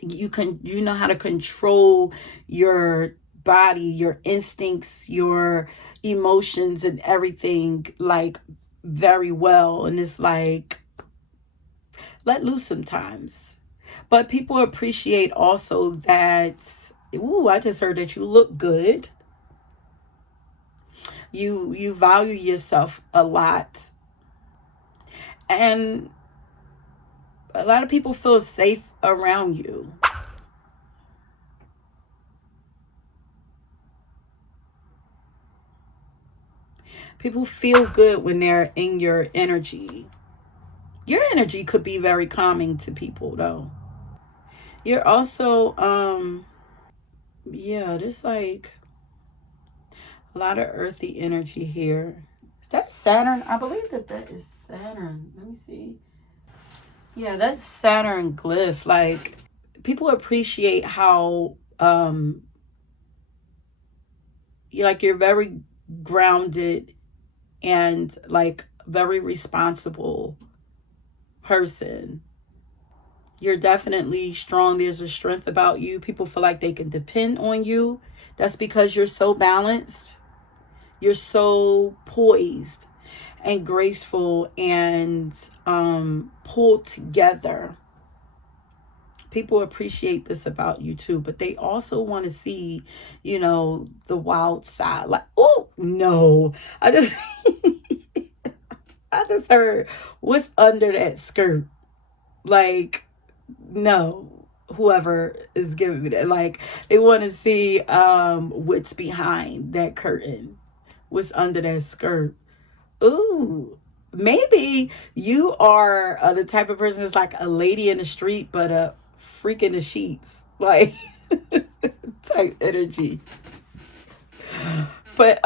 you know how to control your body, your instincts, your emotions and everything like very well, and it's like let loose sometimes. But people appreciate also that, ooh, I just heard that you look good. You value yourself a lot. And a lot of people feel safe around you. People feel good when they're in your energy. Your energy could be very calming to people though. You're also yeah, there's like a lot of earthy energy here. Is that Saturn? I believe that is Saturn. Let me see. Yeah, that's Saturn glyph. Like people appreciate how you're very grounded and like very responsible person. You're definitely strong. There's a strength about you. People feel like they can depend on you. That's because you're so balanced. You're so poised and graceful and pulled together. People appreciate this about you too, but they also want to see, the wild side. Like, oh no, I just I just heard what's under that skirt. Like, no, whoever is giving me that, like, they want to see what's behind that curtain, what's under that skirt. Ooh, maybe you are the type of person that's like a lady in the street, but a freak in the sheets, like type energy. But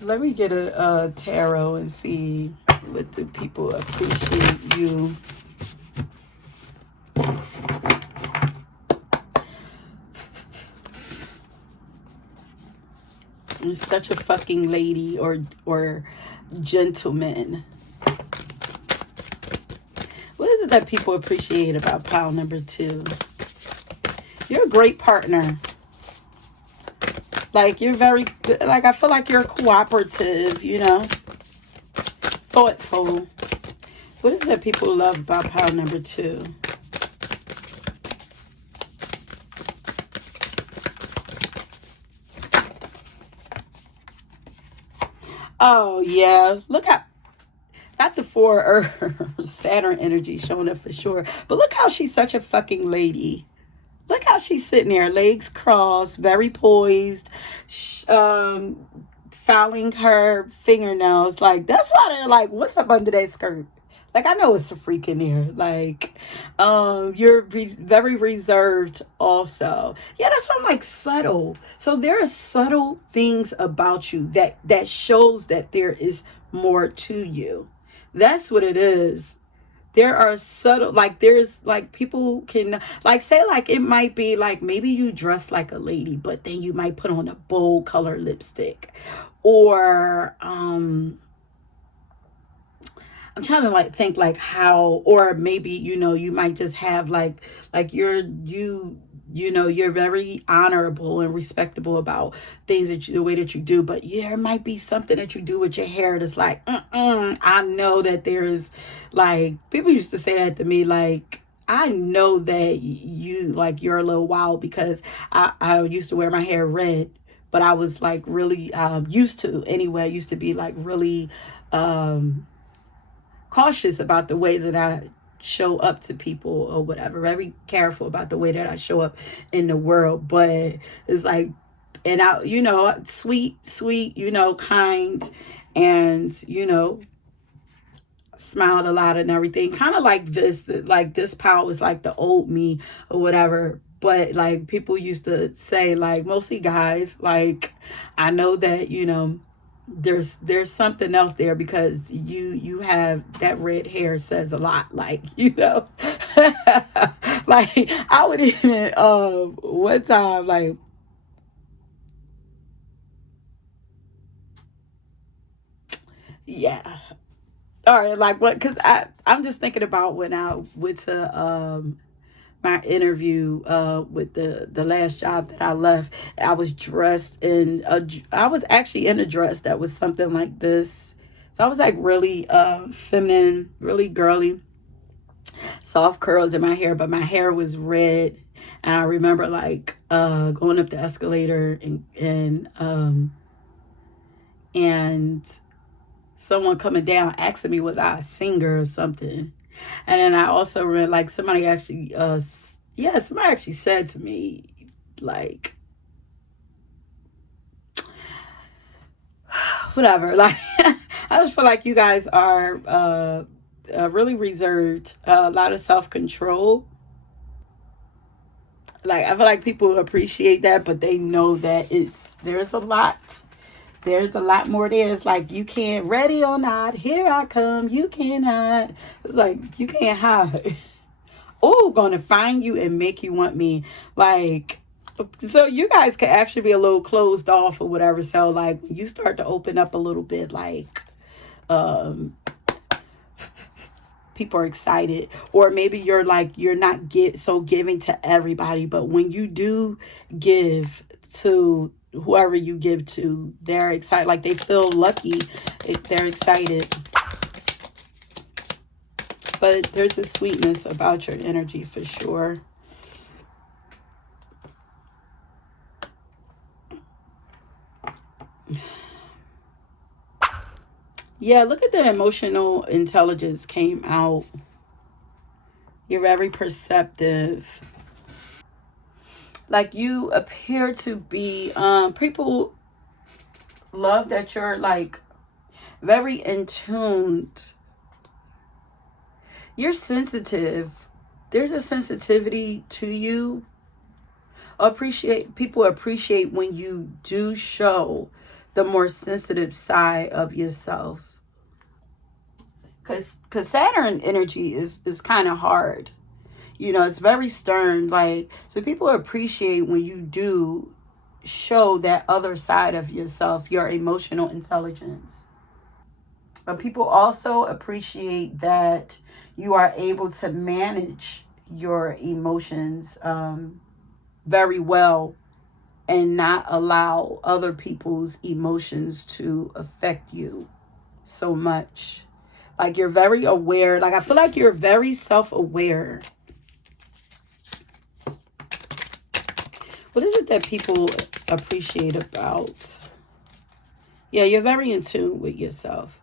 let me get a tarot and see what do people appreciate you. You're such a fucking lady or gentleman. What is it that people appreciate about pile number 2? You're a great partner. Like, you're very, like, I feel like you're cooperative, thoughtful. What is it that people love about pile number 2? Oh, yeah. Look how, not the 4 or Saturn energy showing up for sure. But look how she's such a fucking lady. Look how she's sitting there, legs crossed, very poised, filing her fingernails. Like, that's why they're like, what's up under that skirt? Like, I know it's a freak in there. Like, you're very reserved also. Yeah, that's why I'm like subtle. So there are subtle things about you that shows that there is more to you. That's what it is. There are subtle, like, there's like people can like say, like, it might be like maybe you dress like a lady, but then you might put on a bold color lipstick, or I'm trying to like think like how, or maybe you might just have like you're very honorable and respectable about things the way that you do, but there might be something that you do with your hair that's like, I know that there is, like, people used to say that to me, like, I know that you like you're a little wild because I used to wear my hair red, but I was like really used to anyway. I used to be like really cautious about the way that I show up to people or whatever. Very careful about the way that I show up in the world. But it's like, and I, sweet, kind, and smiled a lot and everything. Kind of like this, like this power was like the old me or whatever. But like people used to say, like mostly guys, like I know that there's something else there because you have that red hair says a lot, like like I would even one time like yeah, all right, like what, because I'm just thinking about when I went to my interview with the last job that I left. I was dressed in I was actually in a dress that was something like this. So I was like really feminine, really girly, soft curls in my hair, but my hair was red. And I remember like going up the escalator and someone coming down asking me was I a singer or something. And then I also remember like somebody actually somebody actually said to me like whatever, like I just feel like you guys are really reserved, a lot of self-control. Like I feel like people appreciate that, but they know that there's a lot more there. It's like you can't, ready or not, here I come, you can't hide. It's like you can't hide. Oh, gonna find you and make you want me. Like, so you guys can actually be a little closed off or whatever. So like you start to open up a little bit, like people are excited, or maybe you're like you're not so giving to everybody, but when you do give to whoever you give to, they're excited, like they feel lucky, they're excited. But there's a sweetness about your energy for sure. Yeah, look at the emotional intelligence came out. You're very perceptive. Like you appear to be people love that you're like very in tuned. You're sensitive. There's a sensitivity to you. People appreciate when you do show the more sensitive side of yourself. Cause Saturn energy is kind of hard. It's very stern. Like, so people appreciate when you do show that other side of yourself, your emotional intelligence. But people also appreciate that you are able to manage your emotions very well and not allow other people's emotions to affect you so much. Like you're very aware. Like I feel like you're very self-aware. What is it that people appreciate about? Yeah, you're very in tune with yourself.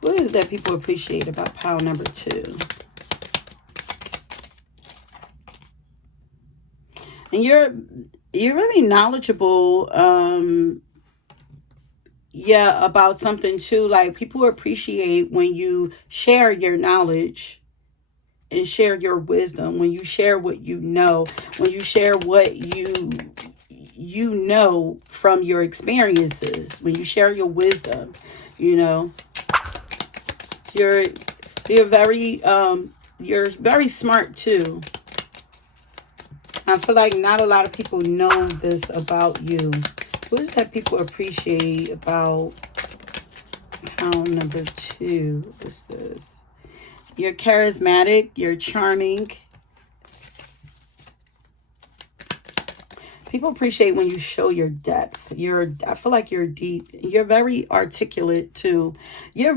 What is that people appreciate about pile number 2? And you're really knowledgeable, about something too. Like people appreciate when you share your knowledge and share your wisdom, when you share what you know, when you share what you know from your experiences, when you share your wisdom, you know. You're you're very smart too. I feel like not a lot of people know this about you. What is that people appreciate about pound number 2? What's this? You're charismatic. You're charming. People appreciate when you show your depth. I feel like you're deep. You're very articulate too. You're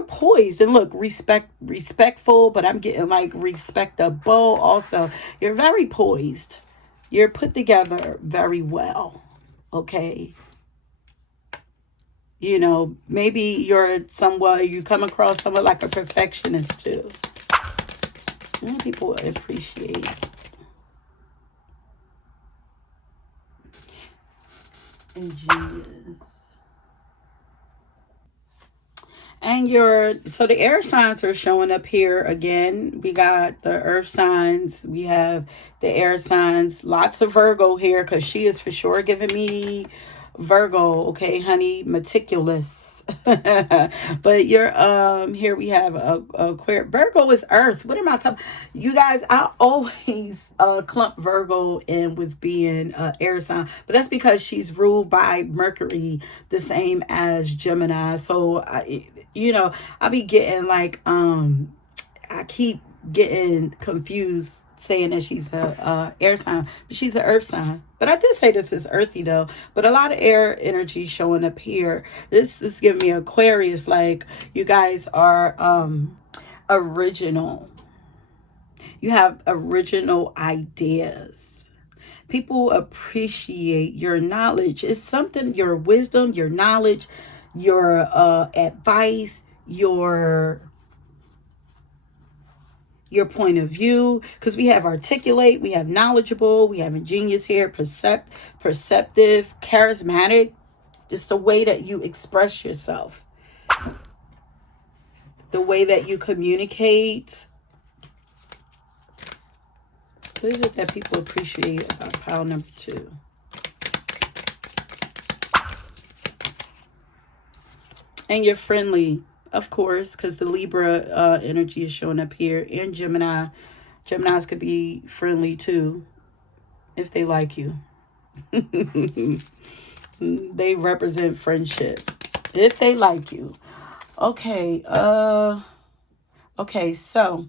poised. And look, respectful, but I'm getting like respectable also. You're very poised. You're put together very well. Okay. You know, maybe you come across someone like a perfectionist too. People appreciate. Ingenious. And so the air signs are showing up here again. We got the earth signs. We have the air signs. Lots of Virgo here because she is for sure giving me Virgo. Okay, honey, meticulous. But here we have a queer Virgo is earth. What am I talking? You guys, I always clump Virgo in with being air sign, but that's because she's ruled by Mercury, the same as Gemini. So I be getting like I keep getting confused saying that she's a air sign, but she's an earth sign. But I did say this is earthy though. But a lot of air energy showing up here. This is giving me Aquarius. Like you guys are original. You have original ideas. People appreciate your knowledge. It's something, your wisdom, your knowledge, your advice, your point of view, because we have articulate, we have knowledgeable, we have ingenious here, perceptive, charismatic, just the way that you express yourself, the way that you communicate. What is it that people appreciate about pile number 2? And you're friendly. Of course, because the Libra energy is showing up here. And Gemini. Geminis could be friendly too, if they like you. They represent friendship, if they like you. Okay. Okay, so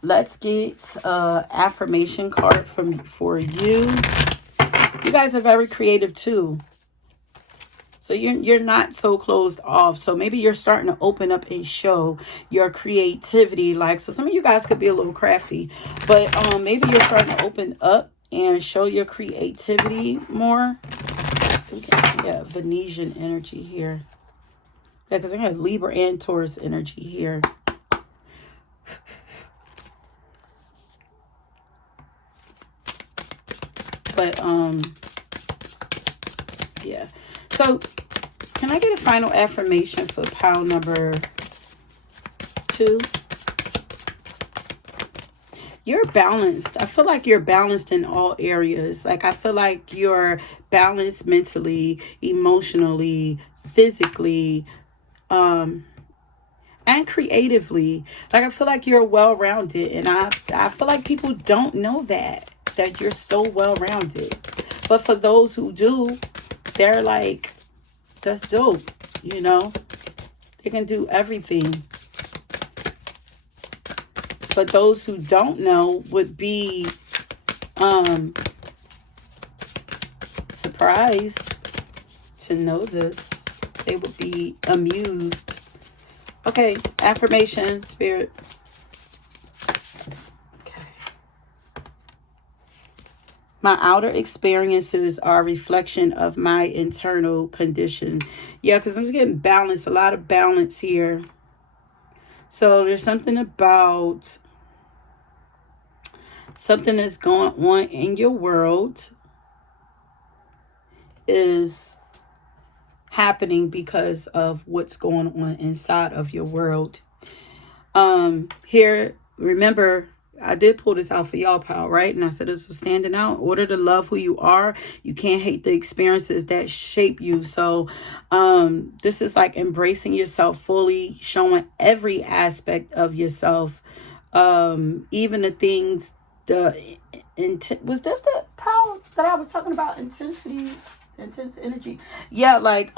let's get affirmation card for you. You guys are very creative too. So you're not so closed off. So maybe you're starting to open up and show your creativity. Like, so some of you guys could be a little crafty, but maybe you're starting to open up and show your creativity more. Yeah, Venetian energy here. Yeah, because I have Libra and Taurus energy here. But yeah. So, can I get a final affirmation for pile number 2? You're balanced. I feel like you're balanced in all areas. Like, I feel like you're balanced mentally, emotionally, physically, and creatively. Like, I feel like you're well-rounded. And I feel like people don't know that you're so well-rounded. But for those who do, they're like, that's dope, you know? They can do everything. But those who don't know would be surprised to know this. They would be amused. Okay, affirmation, spirit. My outer experiences are a reflection of my internal condition. Yeah, because I'm just getting balance, a lot of balance here. So there's something about something that's going on in your world is happening because of what's going on inside of your world. Here, remember, I did pull this out for y'all, pal, right? And I said this was standing out. In order to love who you are, you can't hate the experiences that shape you. So this is like embracing yourself fully, showing every aspect of yourself. Even the things, was this the power that I was talking about? Intense energy. Yeah, like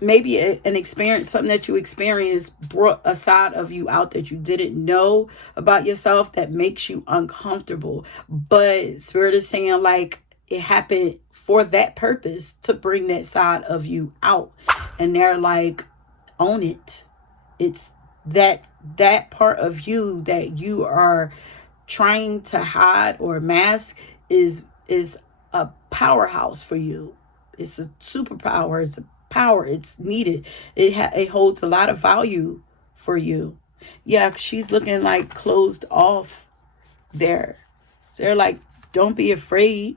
maybe an experience, something that you experienced brought a side of you out that you didn't know about yourself that makes you uncomfortable. But Spirit is saying like it happened for that purpose, to bring that side of you out. And they're like, own it. It's that part of you that you are trying to hide or mask is a powerhouse for you. It's a superpower. It's a power. It's needed. It holds a lot of value for you. Yeah, she's looking like closed off there. So they're like, don't be afraid.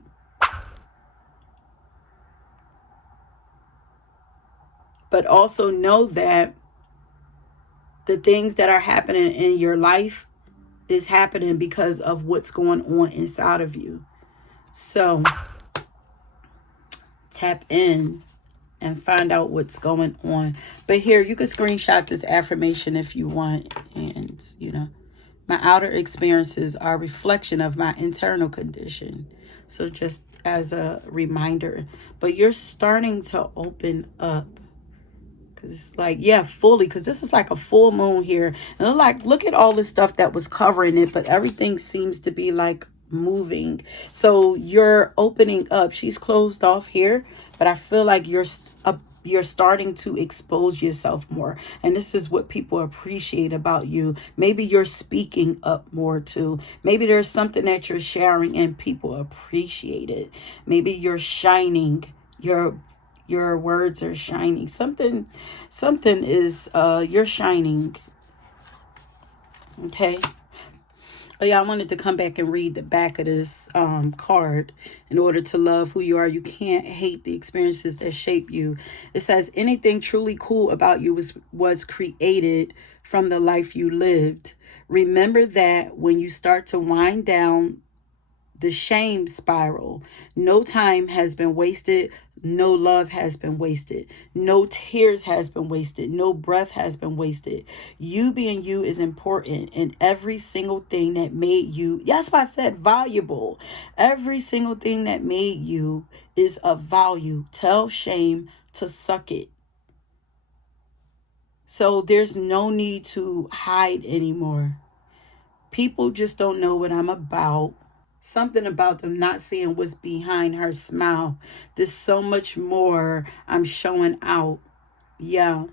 But also know that the things that are happening in your life is happening because of what's going on inside of you. So tap in and find out what's going on. But here, you can screenshot this affirmation if you want. And, my outer experiences are a reflection of my internal condition. So just as a reminder. But you're starting to open up. Because it's like, yeah, fully. Because this is like a full moon here. And like, look at all the stuff that was covering it. But everything seems to be like moving. So you're opening up. She's closed off here. But I feel like you're starting to expose yourself more. And this is what people appreciate about you. Maybe you're speaking up more too. Maybe there's something that you're sharing and people appreciate it. Maybe you're shining. Your words are shining. Something is you're shining. Okay. Oh yeah, I wanted to come back and read the back of this card. In order to love who you are, you can't hate the experiences that shape you. It says anything truly cool about you was created from the life you lived. Remember that when you start to wind down the shame spiral, no time has been wasted, no love has been wasted, no tears has been wasted, no breath has been wasted. You being you is important, and every single thing that made you, that's why I said valuable. Every single thing that made you is of value. Tell shame to suck it. So there's no need to hide anymore. People just don't know what I'm about. Something about them not seeing what's behind her smile. There's so much more I'm showing out. Yeah.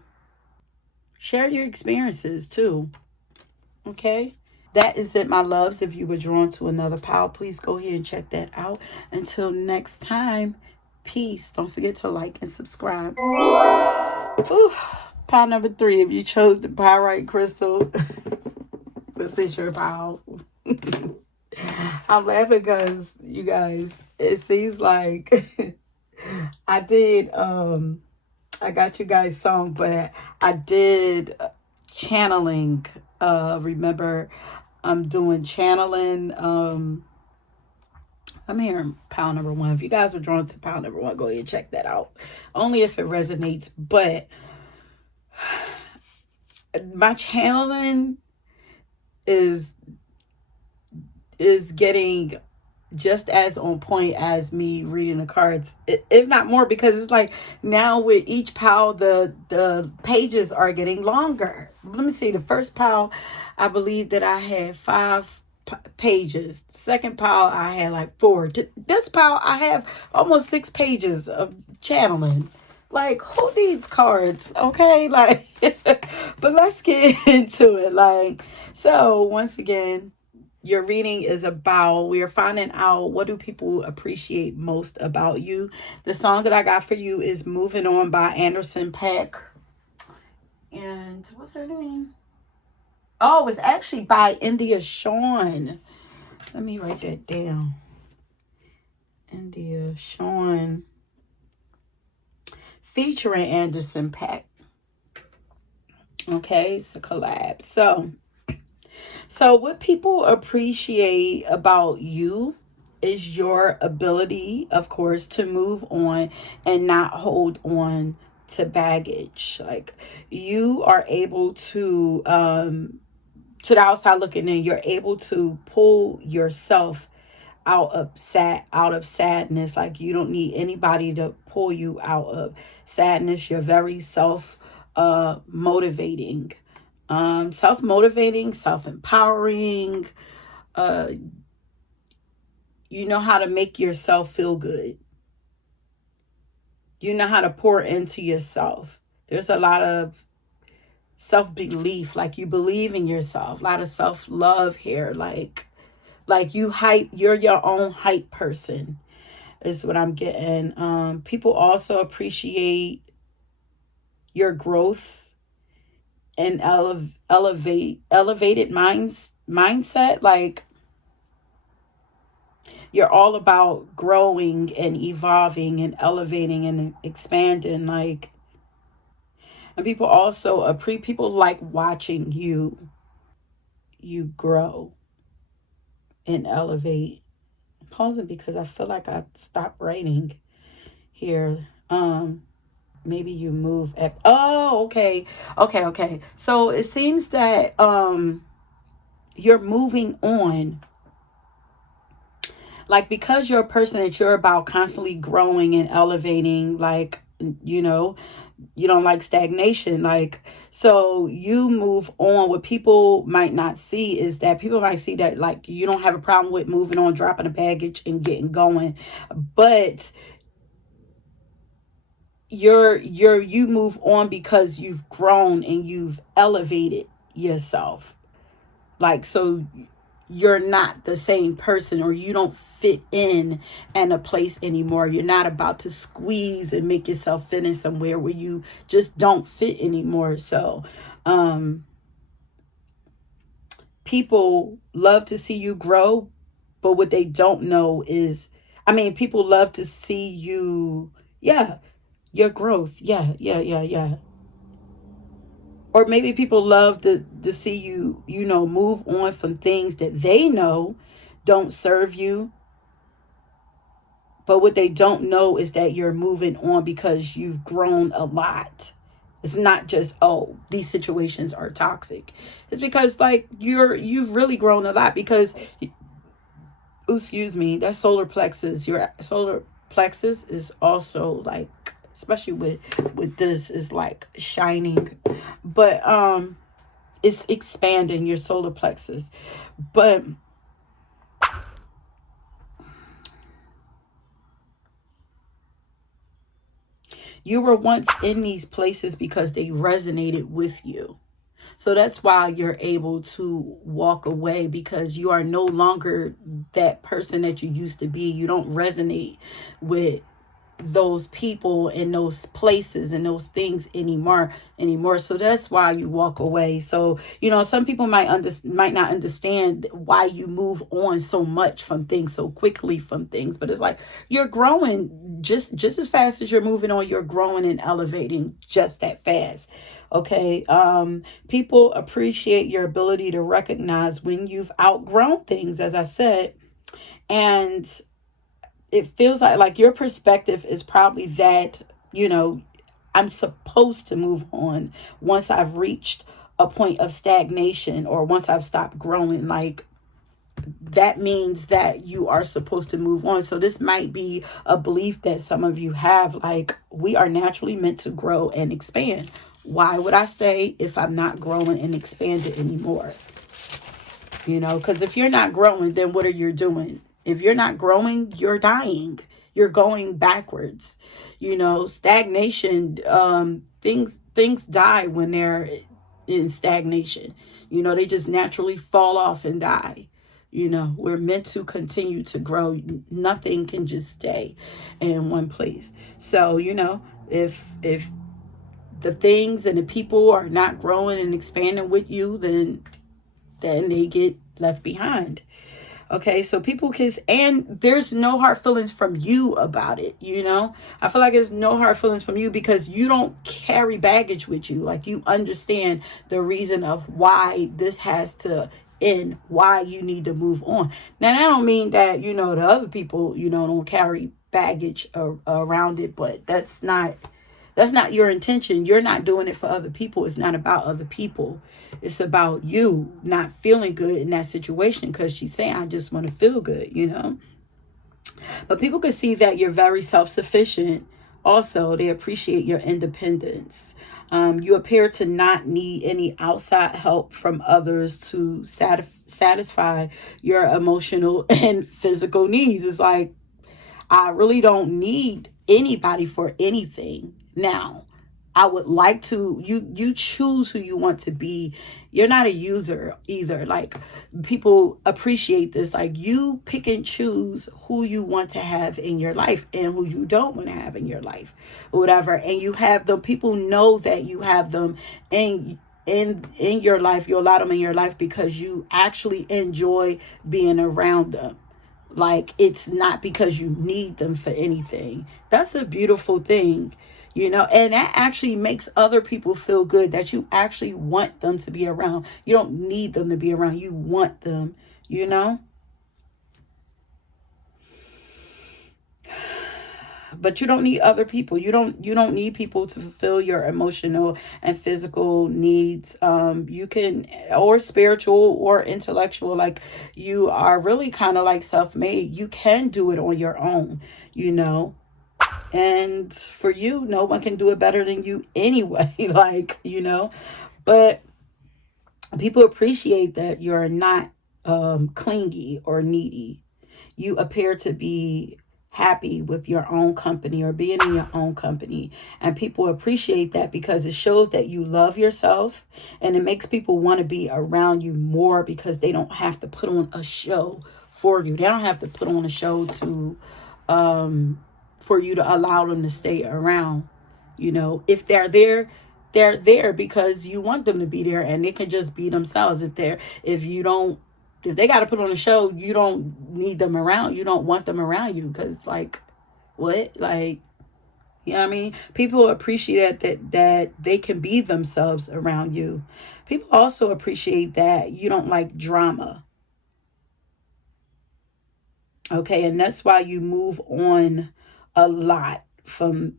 Share your experiences too. Okay? That is it, my loves. If you were drawn to another pile, please go ahead and check that out. Until next time, peace. Don't forget to like and subscribe. Ooh, pile number 3. If you chose the pyrite crystal, this is your pile. I'm laughing because you guys, it seems like I did I got you guys song, but I did channeling. Remember I'm doing channeling. I'm hearing pile number 1. If you guys were drawn to pile number 1, go ahead and check that out. Only if it resonates. But my channeling is getting just as on point as me reading the cards, if not more, because it's like now with each pile the pages are getting longer. Let me see, the first pile I believe that I had 5 pages. The second pile I had like 4. This pile I have almost 6 pages of channeling. Like, who needs cards? Okay, like but let's get into it. Like, so once again, your reading is about, we are finding out what do people appreciate most about you. The song that I got for you is Moving On by Anderson .Paak. And what's her name? Oh, it's actually by India Shawn. Let me write that down. India Shawn featuring Anderson .Paak. Okay, it's a collab. So what people appreciate about you is your ability, of course, to move on and not hold on to baggage. Like, you are able to the outside looking in, you're able to pull yourself out of sadness. Like, you don't need anybody to pull you out of sadness. You're very motivating, self-motivating, self-empowering. You know how to make yourself feel good. You know how to pour into yourself. There's a lot of self-belief, like you believe in yourself. A lot of self-love here. Like you're your own hype person is what I'm getting. People also appreciate your growth and elevated mindset. Like, you're all about growing and evolving and elevating and expanding. Like, and people also people like watching you grow and elevate. I'm pausing because I feel like I stopped writing here. Maybe you move at, oh, okay. So it seems that you're moving on, like, because you're a person that you're about constantly growing and elevating. Like, you don't like stagnation. Like, so you move on. What people might not see is that people might see that, like, you don't have a problem with moving on, dropping the baggage and getting going, but you move on because you've grown and you've elevated yourself. Like, so you're not the same person, or you don't fit in a place anymore. You're not about to squeeze and make yourself fit in somewhere where you just don't fit anymore. So people love to see you grow, but what they don't know is, people love to see you, yeah, your growth. Yeah. Or maybe people love to see you, move on from things that they know don't serve you. But what they don't know is that you're moving on because you've grown a lot. It's not just, oh, these situations are toxic. It's because, like, you've really grown a lot. Because, excuse me, that solar plexus, your solar plexus is also, like, especially with this, is like shining, but it's expanding your solar plexus. But you were once in these places because they resonated with you. So that's why you're able to walk away, because you are no longer that person that you used to be. You don't resonate with those people and those places and those things anymore. So that's why you walk away. So, some people might not understand why you move on so much from things, so quickly from things, but it's like you're growing just as fast as you're moving on. You're growing and elevating just that fast. Okay. People appreciate your ability to recognize when you've outgrown things, as I said. And it feels like your perspective is probably that, I'm supposed to move on once I've reached a point of stagnation, or once I've stopped growing. Like, that means that you are supposed to move on. So this might be a belief that some of you have, like, we are naturally meant to grow and expand. Why would I stay if I'm not growing and expanding anymore? Because if you're not growing, then what are you doing? If you're not growing, you're dying. You're going backwards. Stagnation, things die when they're in stagnation. They just naturally fall off and die. We're meant to continue to grow. Nothing can just stay in one place. So, if the things and the people are not growing and expanding with you, then they get left behind. Okay, so people kiss, and there's no hard feelings from you about it. I feel like there's no hard feelings from you because you don't carry baggage with you. Like, you understand the reason of why this has to end, why you need to move on. Now, that don't mean that, the other people, don't carry baggage around it, but that's not your intention. You're not doing it for other people. It's not about other people. It's about you not feeling good in that situation, because she's saying, I just want to feel good, But people can see that you're very self-sufficient. Also, they appreciate your independence. You appear to not need any outside help from others to satisfy your emotional and physical needs. It's like, I really don't need anybody for anything now. I would like to, you choose who you want to be. You're not a user either. Like, people appreciate this. Like, you pick and choose who you want to have in your life and who you don't want to have in your life or whatever. And you have them, people know that you have them in your life. You allow them in your life because you actually enjoy being around them. Like, it's not because you need them for anything. That's a beautiful thing, and that actually makes other people feel good, that you actually want them to be around. You don't need them to be around. You want them, you know? But you don't need other people. You don't need people to fulfill your emotional and physical needs. You can, or spiritual or intellectual. Like, you are really kind of like self-made. You can do it on your own, and for you, no one can do it better than you anyway. Like, but people appreciate that you're not clingy or needy. You appear to be happy with your own company or being in your own company. And people appreciate that because it shows that you love yourself, and it makes people want to be around you more because they don't have to put on a show for you. They don't have to put on a show to for you to allow them to stay around. If they're there because you want them to be there, and they can just be themselves. If they got to put on a show, you don't need them around. You don't want them around you because, like, what? Like, you know what I mean? People appreciate that they can be themselves around you. People also appreciate that you don't like drama. Okay, and that's why you move on a lot from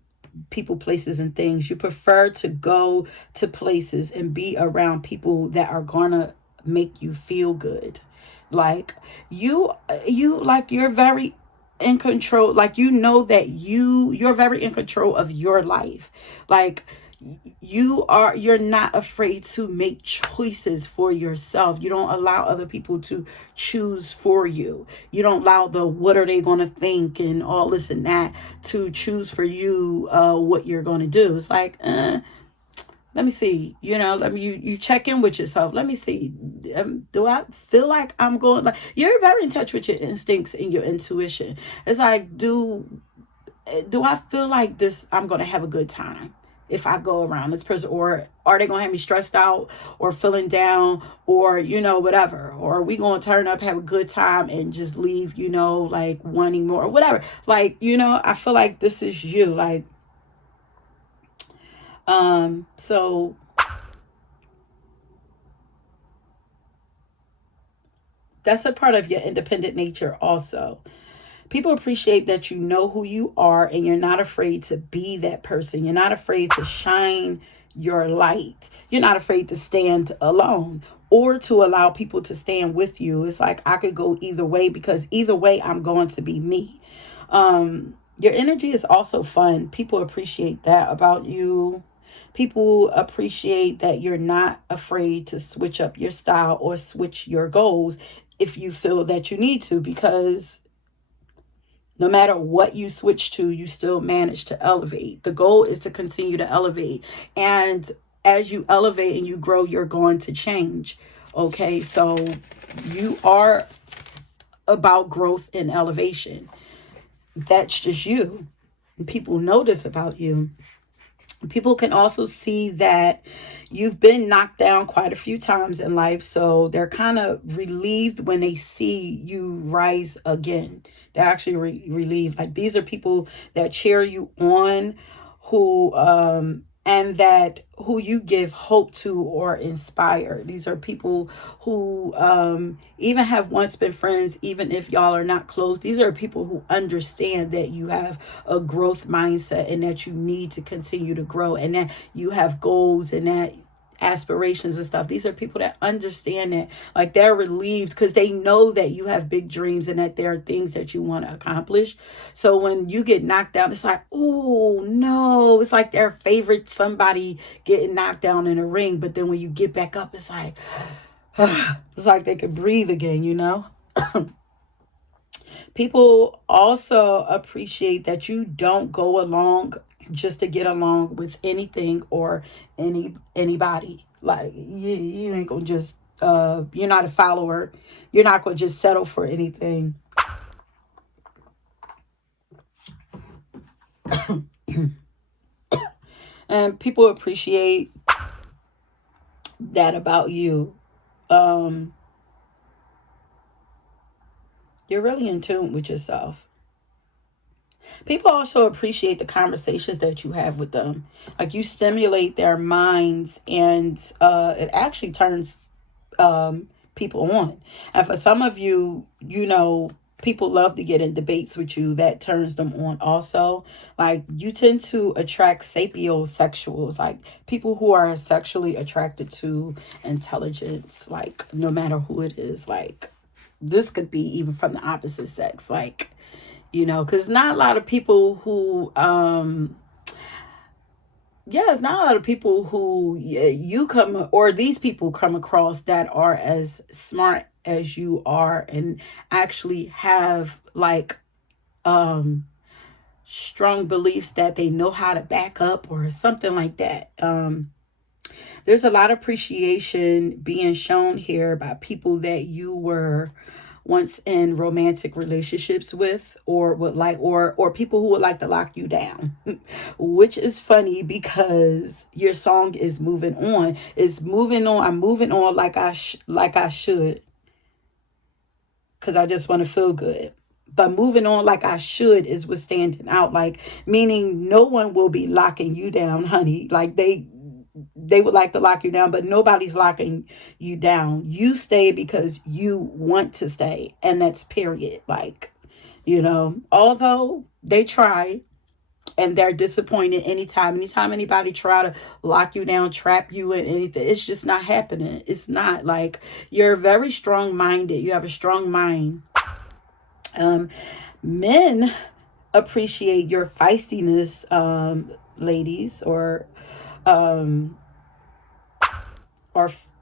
people, places, and things. You prefer to go to places and be around people that are gonna make you feel good. Like, you're very in control. Like, that you're very in control of your life. Like, you're not afraid to make choices for yourself. You don't allow other people to choose for you. You don't allow the what are they going to think and all this and that to choose for you what you're going to do. It's like, let me see, you check in with yourself. Let me see, do I feel like I'm going, like, you're very in touch with your instincts and your intuition. It's like, do I feel like this, I'm going to have a good time if I go around this person, or are they going to have me stressed out or feeling down, or, whatever, or are we going to turn up, have a good time and just leave, like wanting more or whatever. Like, I feel like this is you. Like, so that's a part of your independent nature also. People appreciate that you know who you are and you're not afraid to be that person. You're not afraid to shine your light. You're not afraid to stand alone or to allow people to stand with you. It's like, I could go either way because either way I'm going to be me. Your energy is also fun. People appreciate that about you. People appreciate that you're not afraid to switch up your style or switch your goals if you feel that you need to, because no matter what you switch to, you still manage to elevate. The goal is to continue to elevate. And as you elevate and you grow, you're going to change. Okay, so you are about growth and elevation. That's just you. And people notice about you. People can also see that you've been knocked down quite a few times in life. So they're kind of relieved when they see you rise again. They're actually relieved. Like, these are people that cheer you on, who you give hope to or inspire. These are people who even have once been friends, even if y'all are not close. These are people who understand that you have a growth mindset and that you need to continue to grow and that you have goals and that aspirations and stuff. These are people that understand that, like, they're relieved because they know that you have big dreams and that there are things that you want to accomplish. So when you get knocked down, it's like, oh no, it's like their favorite somebody getting knocked down in a ring. But then when you get back up, it's like it's like they could breathe again, you know. People also appreciate that you don't go along just to get along with anything or anybody. Like, you ain't gonna just you're not a follower. You're not gonna just settle for anything. And people appreciate that about you. Um, you're really in tune with yourself. People also appreciate the conversations that you have with them. Like, you stimulate their minds, and it actually turns people on. And for some of you, you know, people love to get in debates with you. That turns them on also. Like, you tend to attract sapiosexuals, like people who are sexually attracted to intelligence, like, no matter who it is. Like, this could be even from the opposite sex, like, you know, because not a lot of people who yeah, it's not a lot of people who, yeah, you come, or these people come across, that are as smart as you are and actually have, like, um strong beliefs that they know how to back up or something like that. There's a lot of appreciation being shown here by people that you were once in romantic relationships with, or would like, or people who would like to lock you down. Which is funny because your song is moving on. It's moving on. I'm moving on like I should, because I just want to feel good. But moving on like I should is what's standing out. Like, meaning no one will be locking you down, honey. Like, they would like to lock you down, but nobody's locking you down. You stay because you want to stay, and that's period. Like, you know, although they try, and they're disappointed anytime anybody try to lock you down, trap you in anything, it's just not happening. It's not. Like, you're very strong minded. You have a strong mind. Men appreciate your feistiness, ladies, or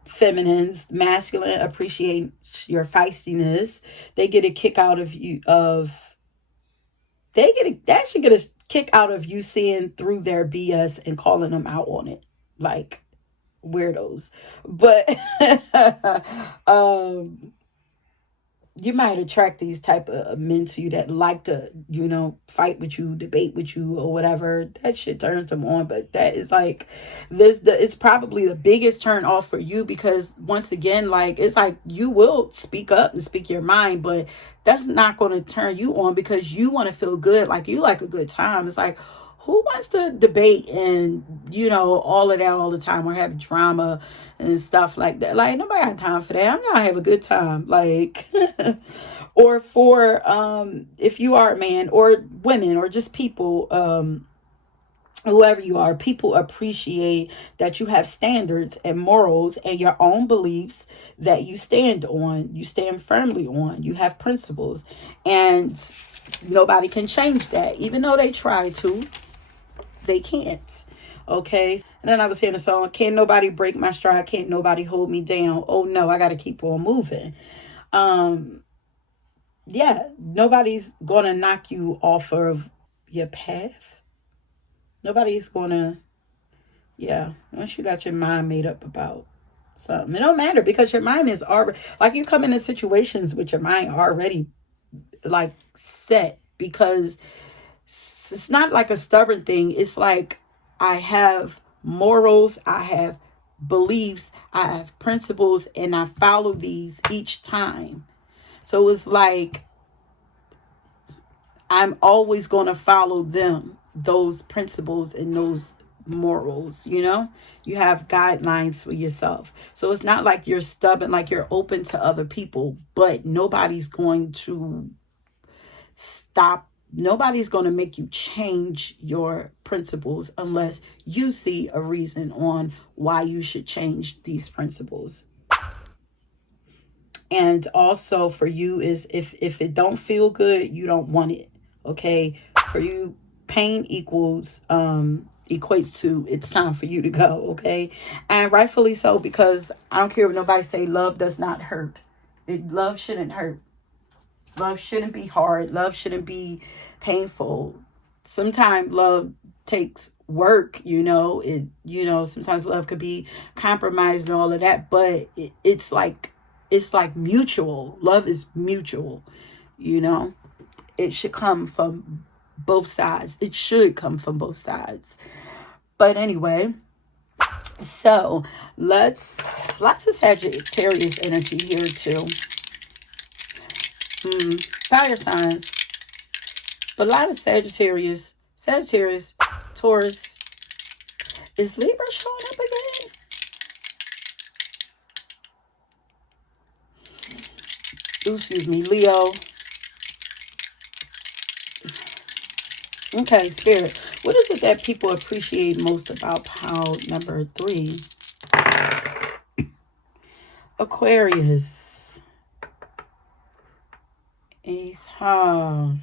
feminines. Masculine appreciate your feistiness. They get a kick out of you of they actually get a kick out of you seeing through their BS and calling them out on it, like weirdos. But um you might attract these type of men to you that like to, you know, fight with you, debate with you, or whatever. That shit turns them on. But that is like it's probably the biggest turn off for you, because once again, like, it's like you will speak up and speak your mind, but that's not going to turn you on, because you want to feel good. Like, you like a good time. It's like, who wants to debate and, you know, all of that all the time, or have drama and stuff like that? Like, nobody got time for that. I'm gonna have a good time. Like, or for if you are a man or women or just people, whoever you are, people appreciate that you have standards and morals and your own beliefs that you stand on, you stand firmly on, you have principles, and nobody can change that. Even though they try to, they can't. Okay. And then I was hearing a song, can't nobody break my stride, can't nobody hold me down. Oh no, I gotta keep on moving. Um, yeah, nobody's gonna knock you off of your path. Nobody's gonna, yeah, once you got your mind made up about something, it don't matter, because your mind is already, like, you come into situations with your mind already, like, set, because it's not like a stubborn thing. It's like, I have morals, I have beliefs, I have principles, and I follow these each time. So it's like, I'm always going to follow them, those principles and those morals, you know? You have guidelines for yourself. So it's not like you're stubborn, like you're open to other people, but nobody's going to stop Nobody's going to make you change your principles unless you see a reason on why you should change these principles. And also for you is if it don't feel good, you don't want it. Okay? For you, pain equates to it's time for you to go, okay? And rightfully so, because I don't care what nobody say, love does not hurt. Love shouldn't hurt. Love shouldn't be hard. Love shouldn't be painful. Sometimes love takes work, sometimes love could be compromised and all of that, but it's like mutual. Love is mutual, you know. It should come from both sides. It should come from both sides. But anyway, so lots of Sagittarius energy here too. Fire signs. But a lot of Sagittarius, Taurus. Is Libra showing up again? Ooh, excuse me, Leo. Okay, Spirit. What is it that people appreciate most about pile number 3? Aquarius. 8th house.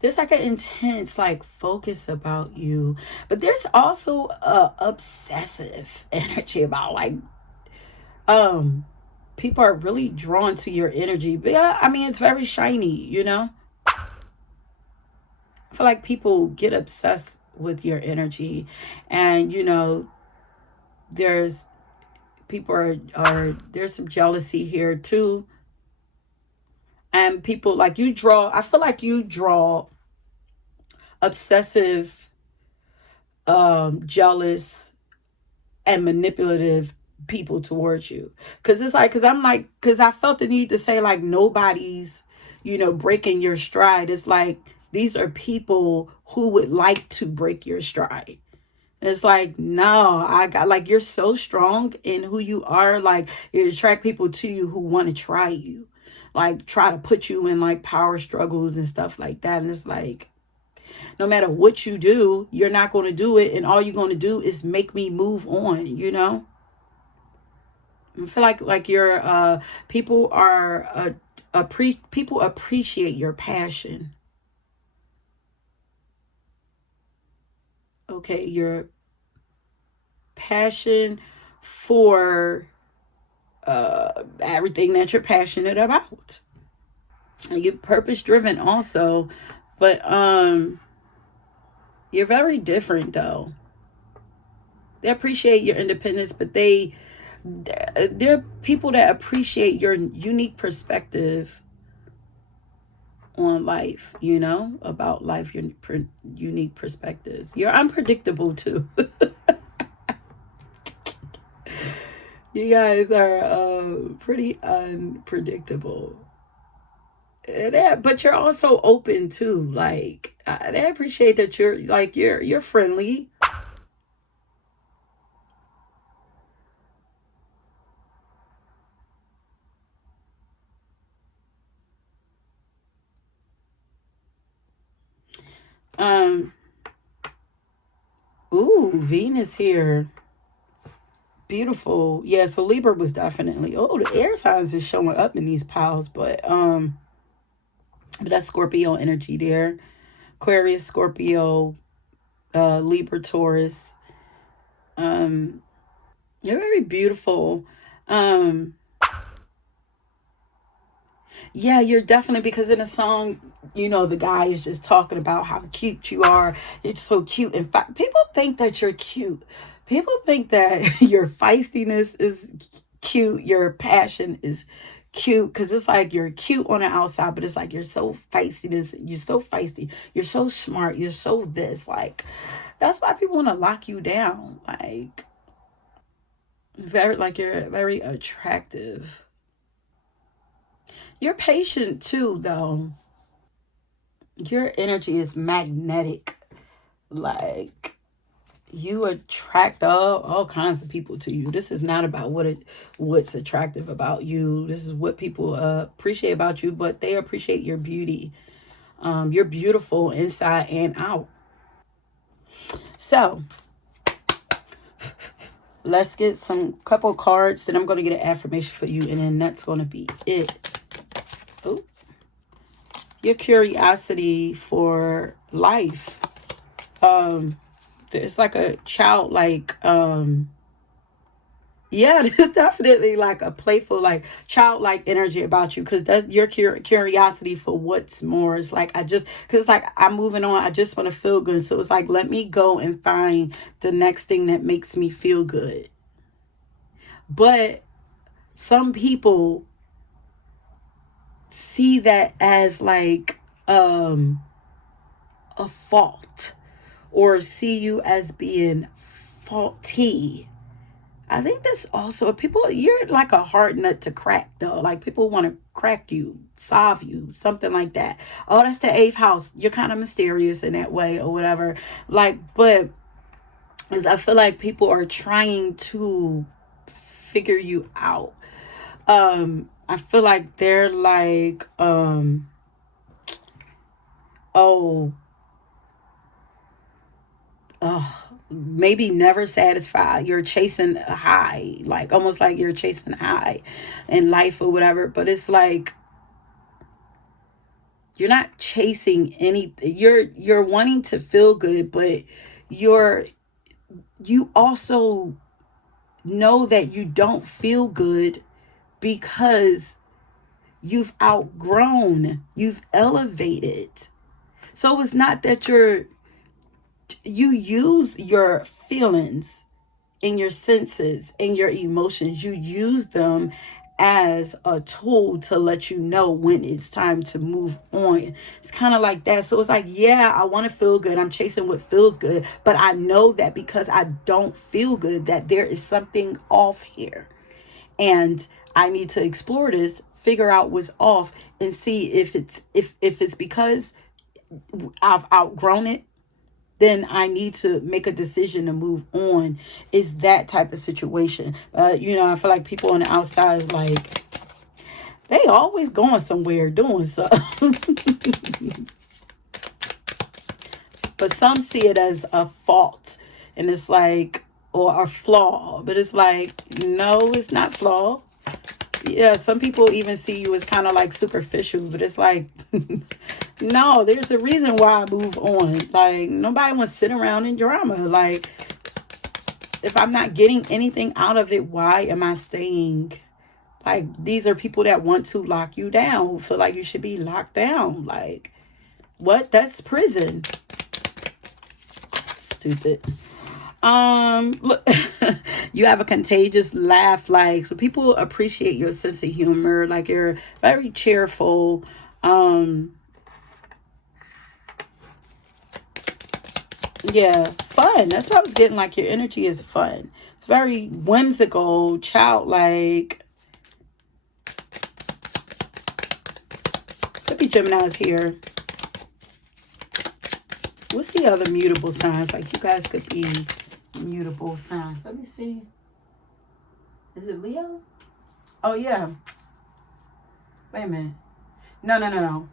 There's like an intense like focus about you, but there's also a obsessive energy about like people are really drawn to your energy. But yeah, I mean, it's very shiny, you know. I feel like people get obsessed with your energy, and you know, there's people are there's some jealousy here too. And people like you draw, I feel like you draw obsessive, jealous, and manipulative people towards you. Because I felt the need to say, like, nobody's, breaking your stride. It's like these are people who would like to break your stride. It's like, no, I got like, you're so strong in who you are. Like, you attract people to you who want to try you, like try to put you in like power struggles and stuff like that. And it's like, no matter what you do, you're not going to do it. And all you're going to do is make me move on, I feel like your people are people appreciate your passion. Okay, your passion for everything that you're passionate about. And you're purpose driven also, but you're very different though. They appreciate your independence, but they're people that appreciate your unique perspective on life, about life, your unique perspectives. You're unpredictable too. You guys are pretty unpredictable. But you're also open too. Like, they appreciate that you're friendly. Ooh, Venus here. Beautiful. Yeah, so Libra was definitely, the air signs is showing up in these piles, but that's Scorpio energy there. Aquarius, Scorpio, Libra, Taurus. You're very beautiful. Yeah, you're definitely, because in a song, the guy is just talking about how cute you are. You're so cute. In fact, people think that you're cute. People think that your feistiness is cute. Your passion is cute, because it's like you're cute on the outside, but it's like you're so feistiness. You're so feisty. You're so smart. You're so this. Like, that's why people want to lock you down. Like, you're very attractive. You're patient too, though. Your energy is magnetic. Like, you attract all kinds of people to you. This is not about what's attractive about you. This is what people appreciate about you, but they appreciate your beauty. You're beautiful inside and out. So let's get some couple cards. Then I'm going to get an affirmation for you. And then that's going to be it. Ooh. Your curiosity for life. It's like a childlike, yeah, there's definitely like a playful, like childlike energy about you, because that's your curiosity for what's more. It's like, because it's like I'm moving on. I just want to feel good. So it's like, let me go and find the next thing that makes me feel good. But some people see that as like a fault, or see you as being faulty. I think that's also people, you're like a hard nut to crack though. Like people want to crack you, solve you, something like that. Oh, that's the eighth house. You're kind of mysterious in that way or whatever. Like, but as I feel like people are trying to figure you out. I feel like they're like, oh, maybe never satisfied. You're chasing a high, like almost like you're chasing a high in life or whatever. But it's like you're not chasing anything. You're wanting to feel good, but you also know that you don't feel good because you've outgrown, you've elevated. So it's not that you use your feelings and your senses and your emotions, you use them as a tool to let you know when it's time to move on. It's kind of like that. So it's like, yeah, I want to feel good. I'm chasing what feels good. But I know that because I don't feel good, that there is something off here. And I need to explore this, figure out what's off, and see if it's because I've outgrown it, then I need to make a decision to move on. Is that type of situation. I feel like people on the outside is like, they always going somewhere doing something. But some see it as a fault. And it's like, or a flaw. But it's like, no, it's not flaw. Yeah, some people even see you as kind of like superficial. But it's like, no, there's a reason why I move on. Like, nobody wants to sit around in drama. Like, if I'm not getting anything out of it, why am I staying? Like, these are people that want to lock you down, who feel like you should be locked down. Like, what? That's prison. Stupid. Look, you have a contagious laugh. Like, so people appreciate your sense of humor. Like, you're very cheerful. Yeah, fun. That's what I was getting. Like, your energy is fun. It's very whimsical, childlike. Could be Gemini's here. What's the other mutable signs? Like, you guys could be mutable signs. Let me see. Is it Leo? Oh, yeah. Wait a minute. No.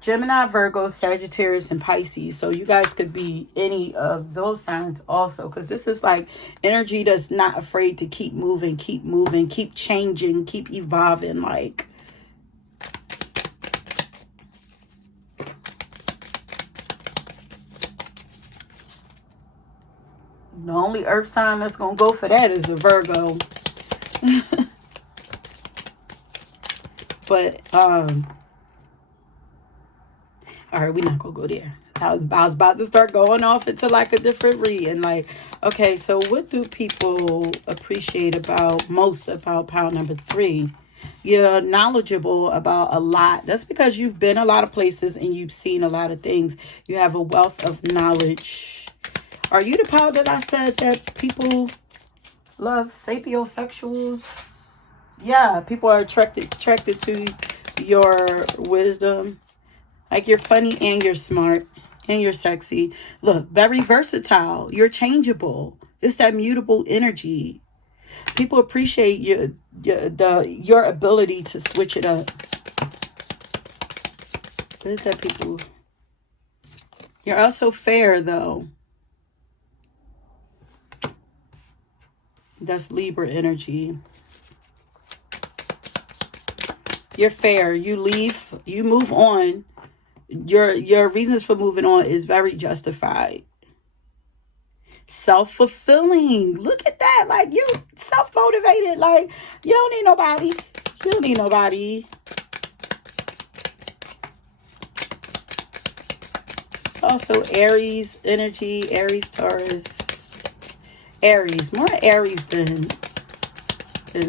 Gemini, Virgo, Sagittarius, and Pisces. So you guys could be any of those signs also. Because this is like energy that's not afraid to keep moving, keep changing, keep evolving. Like, the only earth sign that's going to go for that is a Virgo. But, all right, we're not going to go there. I was about to start going off into like a different read. And like, okay, so what do people appreciate most about pile number 3? You're knowledgeable about a lot. That's because you've been a lot of places and you've seen a lot of things. You have a wealth of knowledge. Are you the pile that I said that people love sapiosexuals? Yeah, people are attracted to your wisdom. Like, you're funny and you're smart and you're sexy. Look, very versatile. You're changeable. It's that mutable energy. People appreciate your ability to switch it up. What is that people You're also fair, though. That's Libra energy. You're fair. You leave, you move on. Your reasons for moving on is very justified. Self-fulfilling. Look at that. Like, you self-motivated. Like, you don't need nobody. You don't need nobody. It's also Aries energy. Aries, Taurus. Aries. More Aries than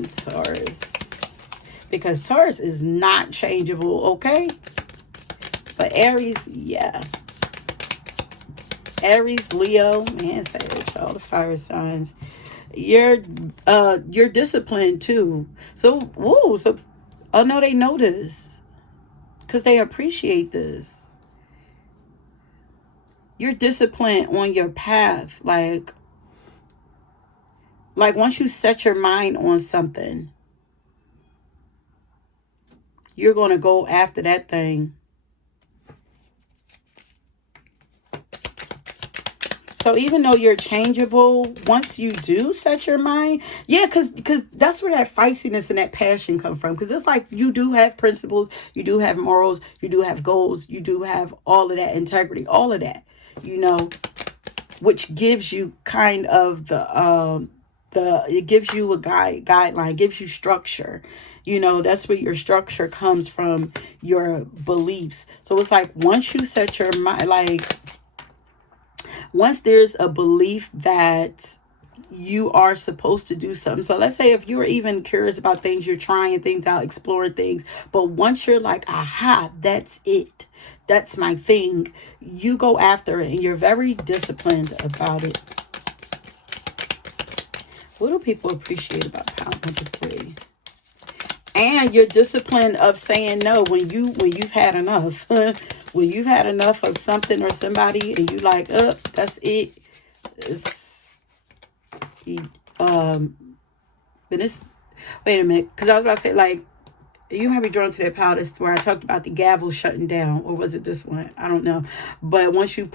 Taurus. Because Taurus is not changeable, okay? But Aries, yeah. Aries, Leo, man, Sage, all the fire signs. You're disciplined too. So, whoa, so oh no, they know this. Because they appreciate this. You're disciplined on your path. Like once you set your mind on something, you're gonna go after that thing. So even though you're changeable, once you do set your mind, yeah, because that's where that feistiness and that passion come from. Because it's like you do have principles, you do have morals, you do have goals, you do have all of that integrity, all of that, which gives you kind of it gives you a guideline, gives you structure. That's where your structure comes from, your beliefs. So it's like once you set your mind, like once there's a belief that you are supposed to do something. So let's say if you're even curious about things, you're trying things out, exploring things. But once you're like, aha, that's it. That's my thing. You go after it and you're very disciplined about it. What do people appreciate about power number 3? And you're disciplined of saying no when you've had enough. When you've had enough of something or somebody and you like, that's it. But it's, wait a minute, because I was about to say, like, you might be drawn to that power. That's where I talked about the gavel shutting down, or was it this one? I don't know. But once you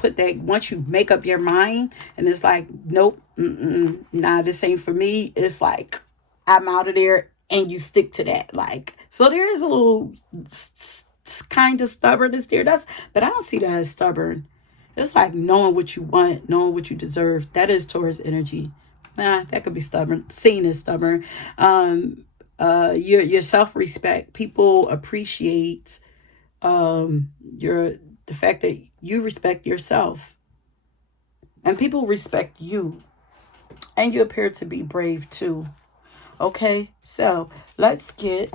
make up your mind, and it's like, nope, nah, this ain't for me. It's like, I'm out of there, and you stick to that. Like, so there is a little kind of stubbornness there. But I don't see that as stubborn. It's like knowing what you want, knowing what you deserve. That is Taurus energy. Nah, that could be stubborn. Seen as stubborn. Your self-respect. People appreciate the fact that you respect yourself, and people respect you, and you appear to be brave too. Okay, so let's get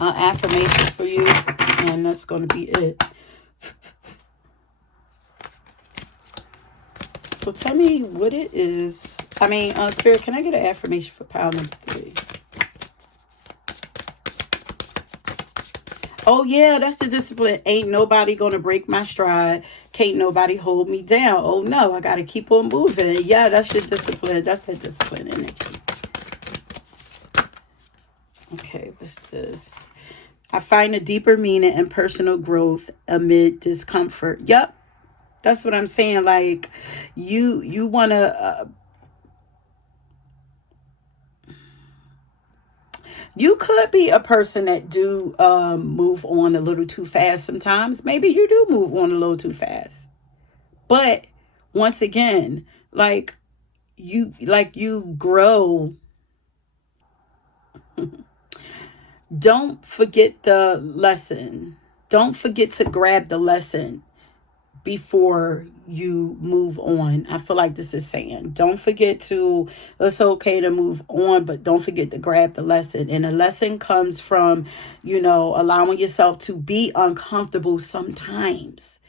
affirmations for you, and that's going to be it. So tell me what it is. Spirit, can I get an affirmation for power number 3? Oh, yeah, that's the discipline. Ain't nobody going to break my stride. Can't nobody hold me down. Oh, no, I got to keep on moving. Yeah, that's your discipline. That's that discipline energy. Okay, what's this? I find a deeper meaning and personal growth amid discomfort. Yep, that's what I'm saying. Like, you want to... you could be a person that do move on a little too fast sometimes. Maybe you do move on a little too fast. But once again, like you grow. Don't forget the lesson. Don't forget to grab the lesson before you move on. I feel like this is saying, don't forget to, it's okay to move on, but don't forget to grab the lesson. And the lesson comes from, allowing yourself to be uncomfortable sometimes.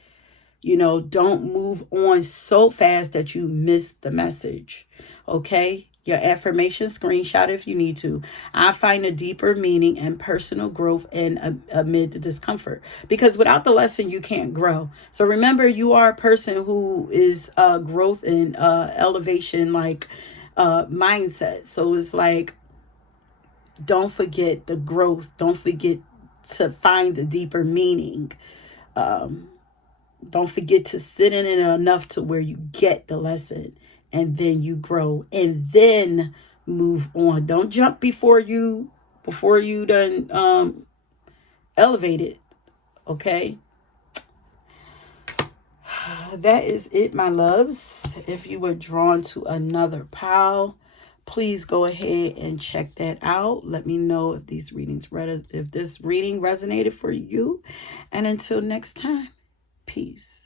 Don't move on so fast that you miss the message. Okay? Your affirmation, screenshot if you need to. I find a deeper meaning and personal growth amid the discomfort. Because without the lesson, you can't grow. So remember, you are a person who is growth and elevation, like mindset. So it's like, don't forget the growth. Don't forget to find the deeper meaning. Don't forget to sit in it enough to where you get the lesson, and then you grow, and then move on. Don't jump before you done elevate it. Okay. That is it, my loves. If you were drawn to another pile, please go ahead and check that out. Let me know if these readings if this reading resonated for you. And until next time, peace.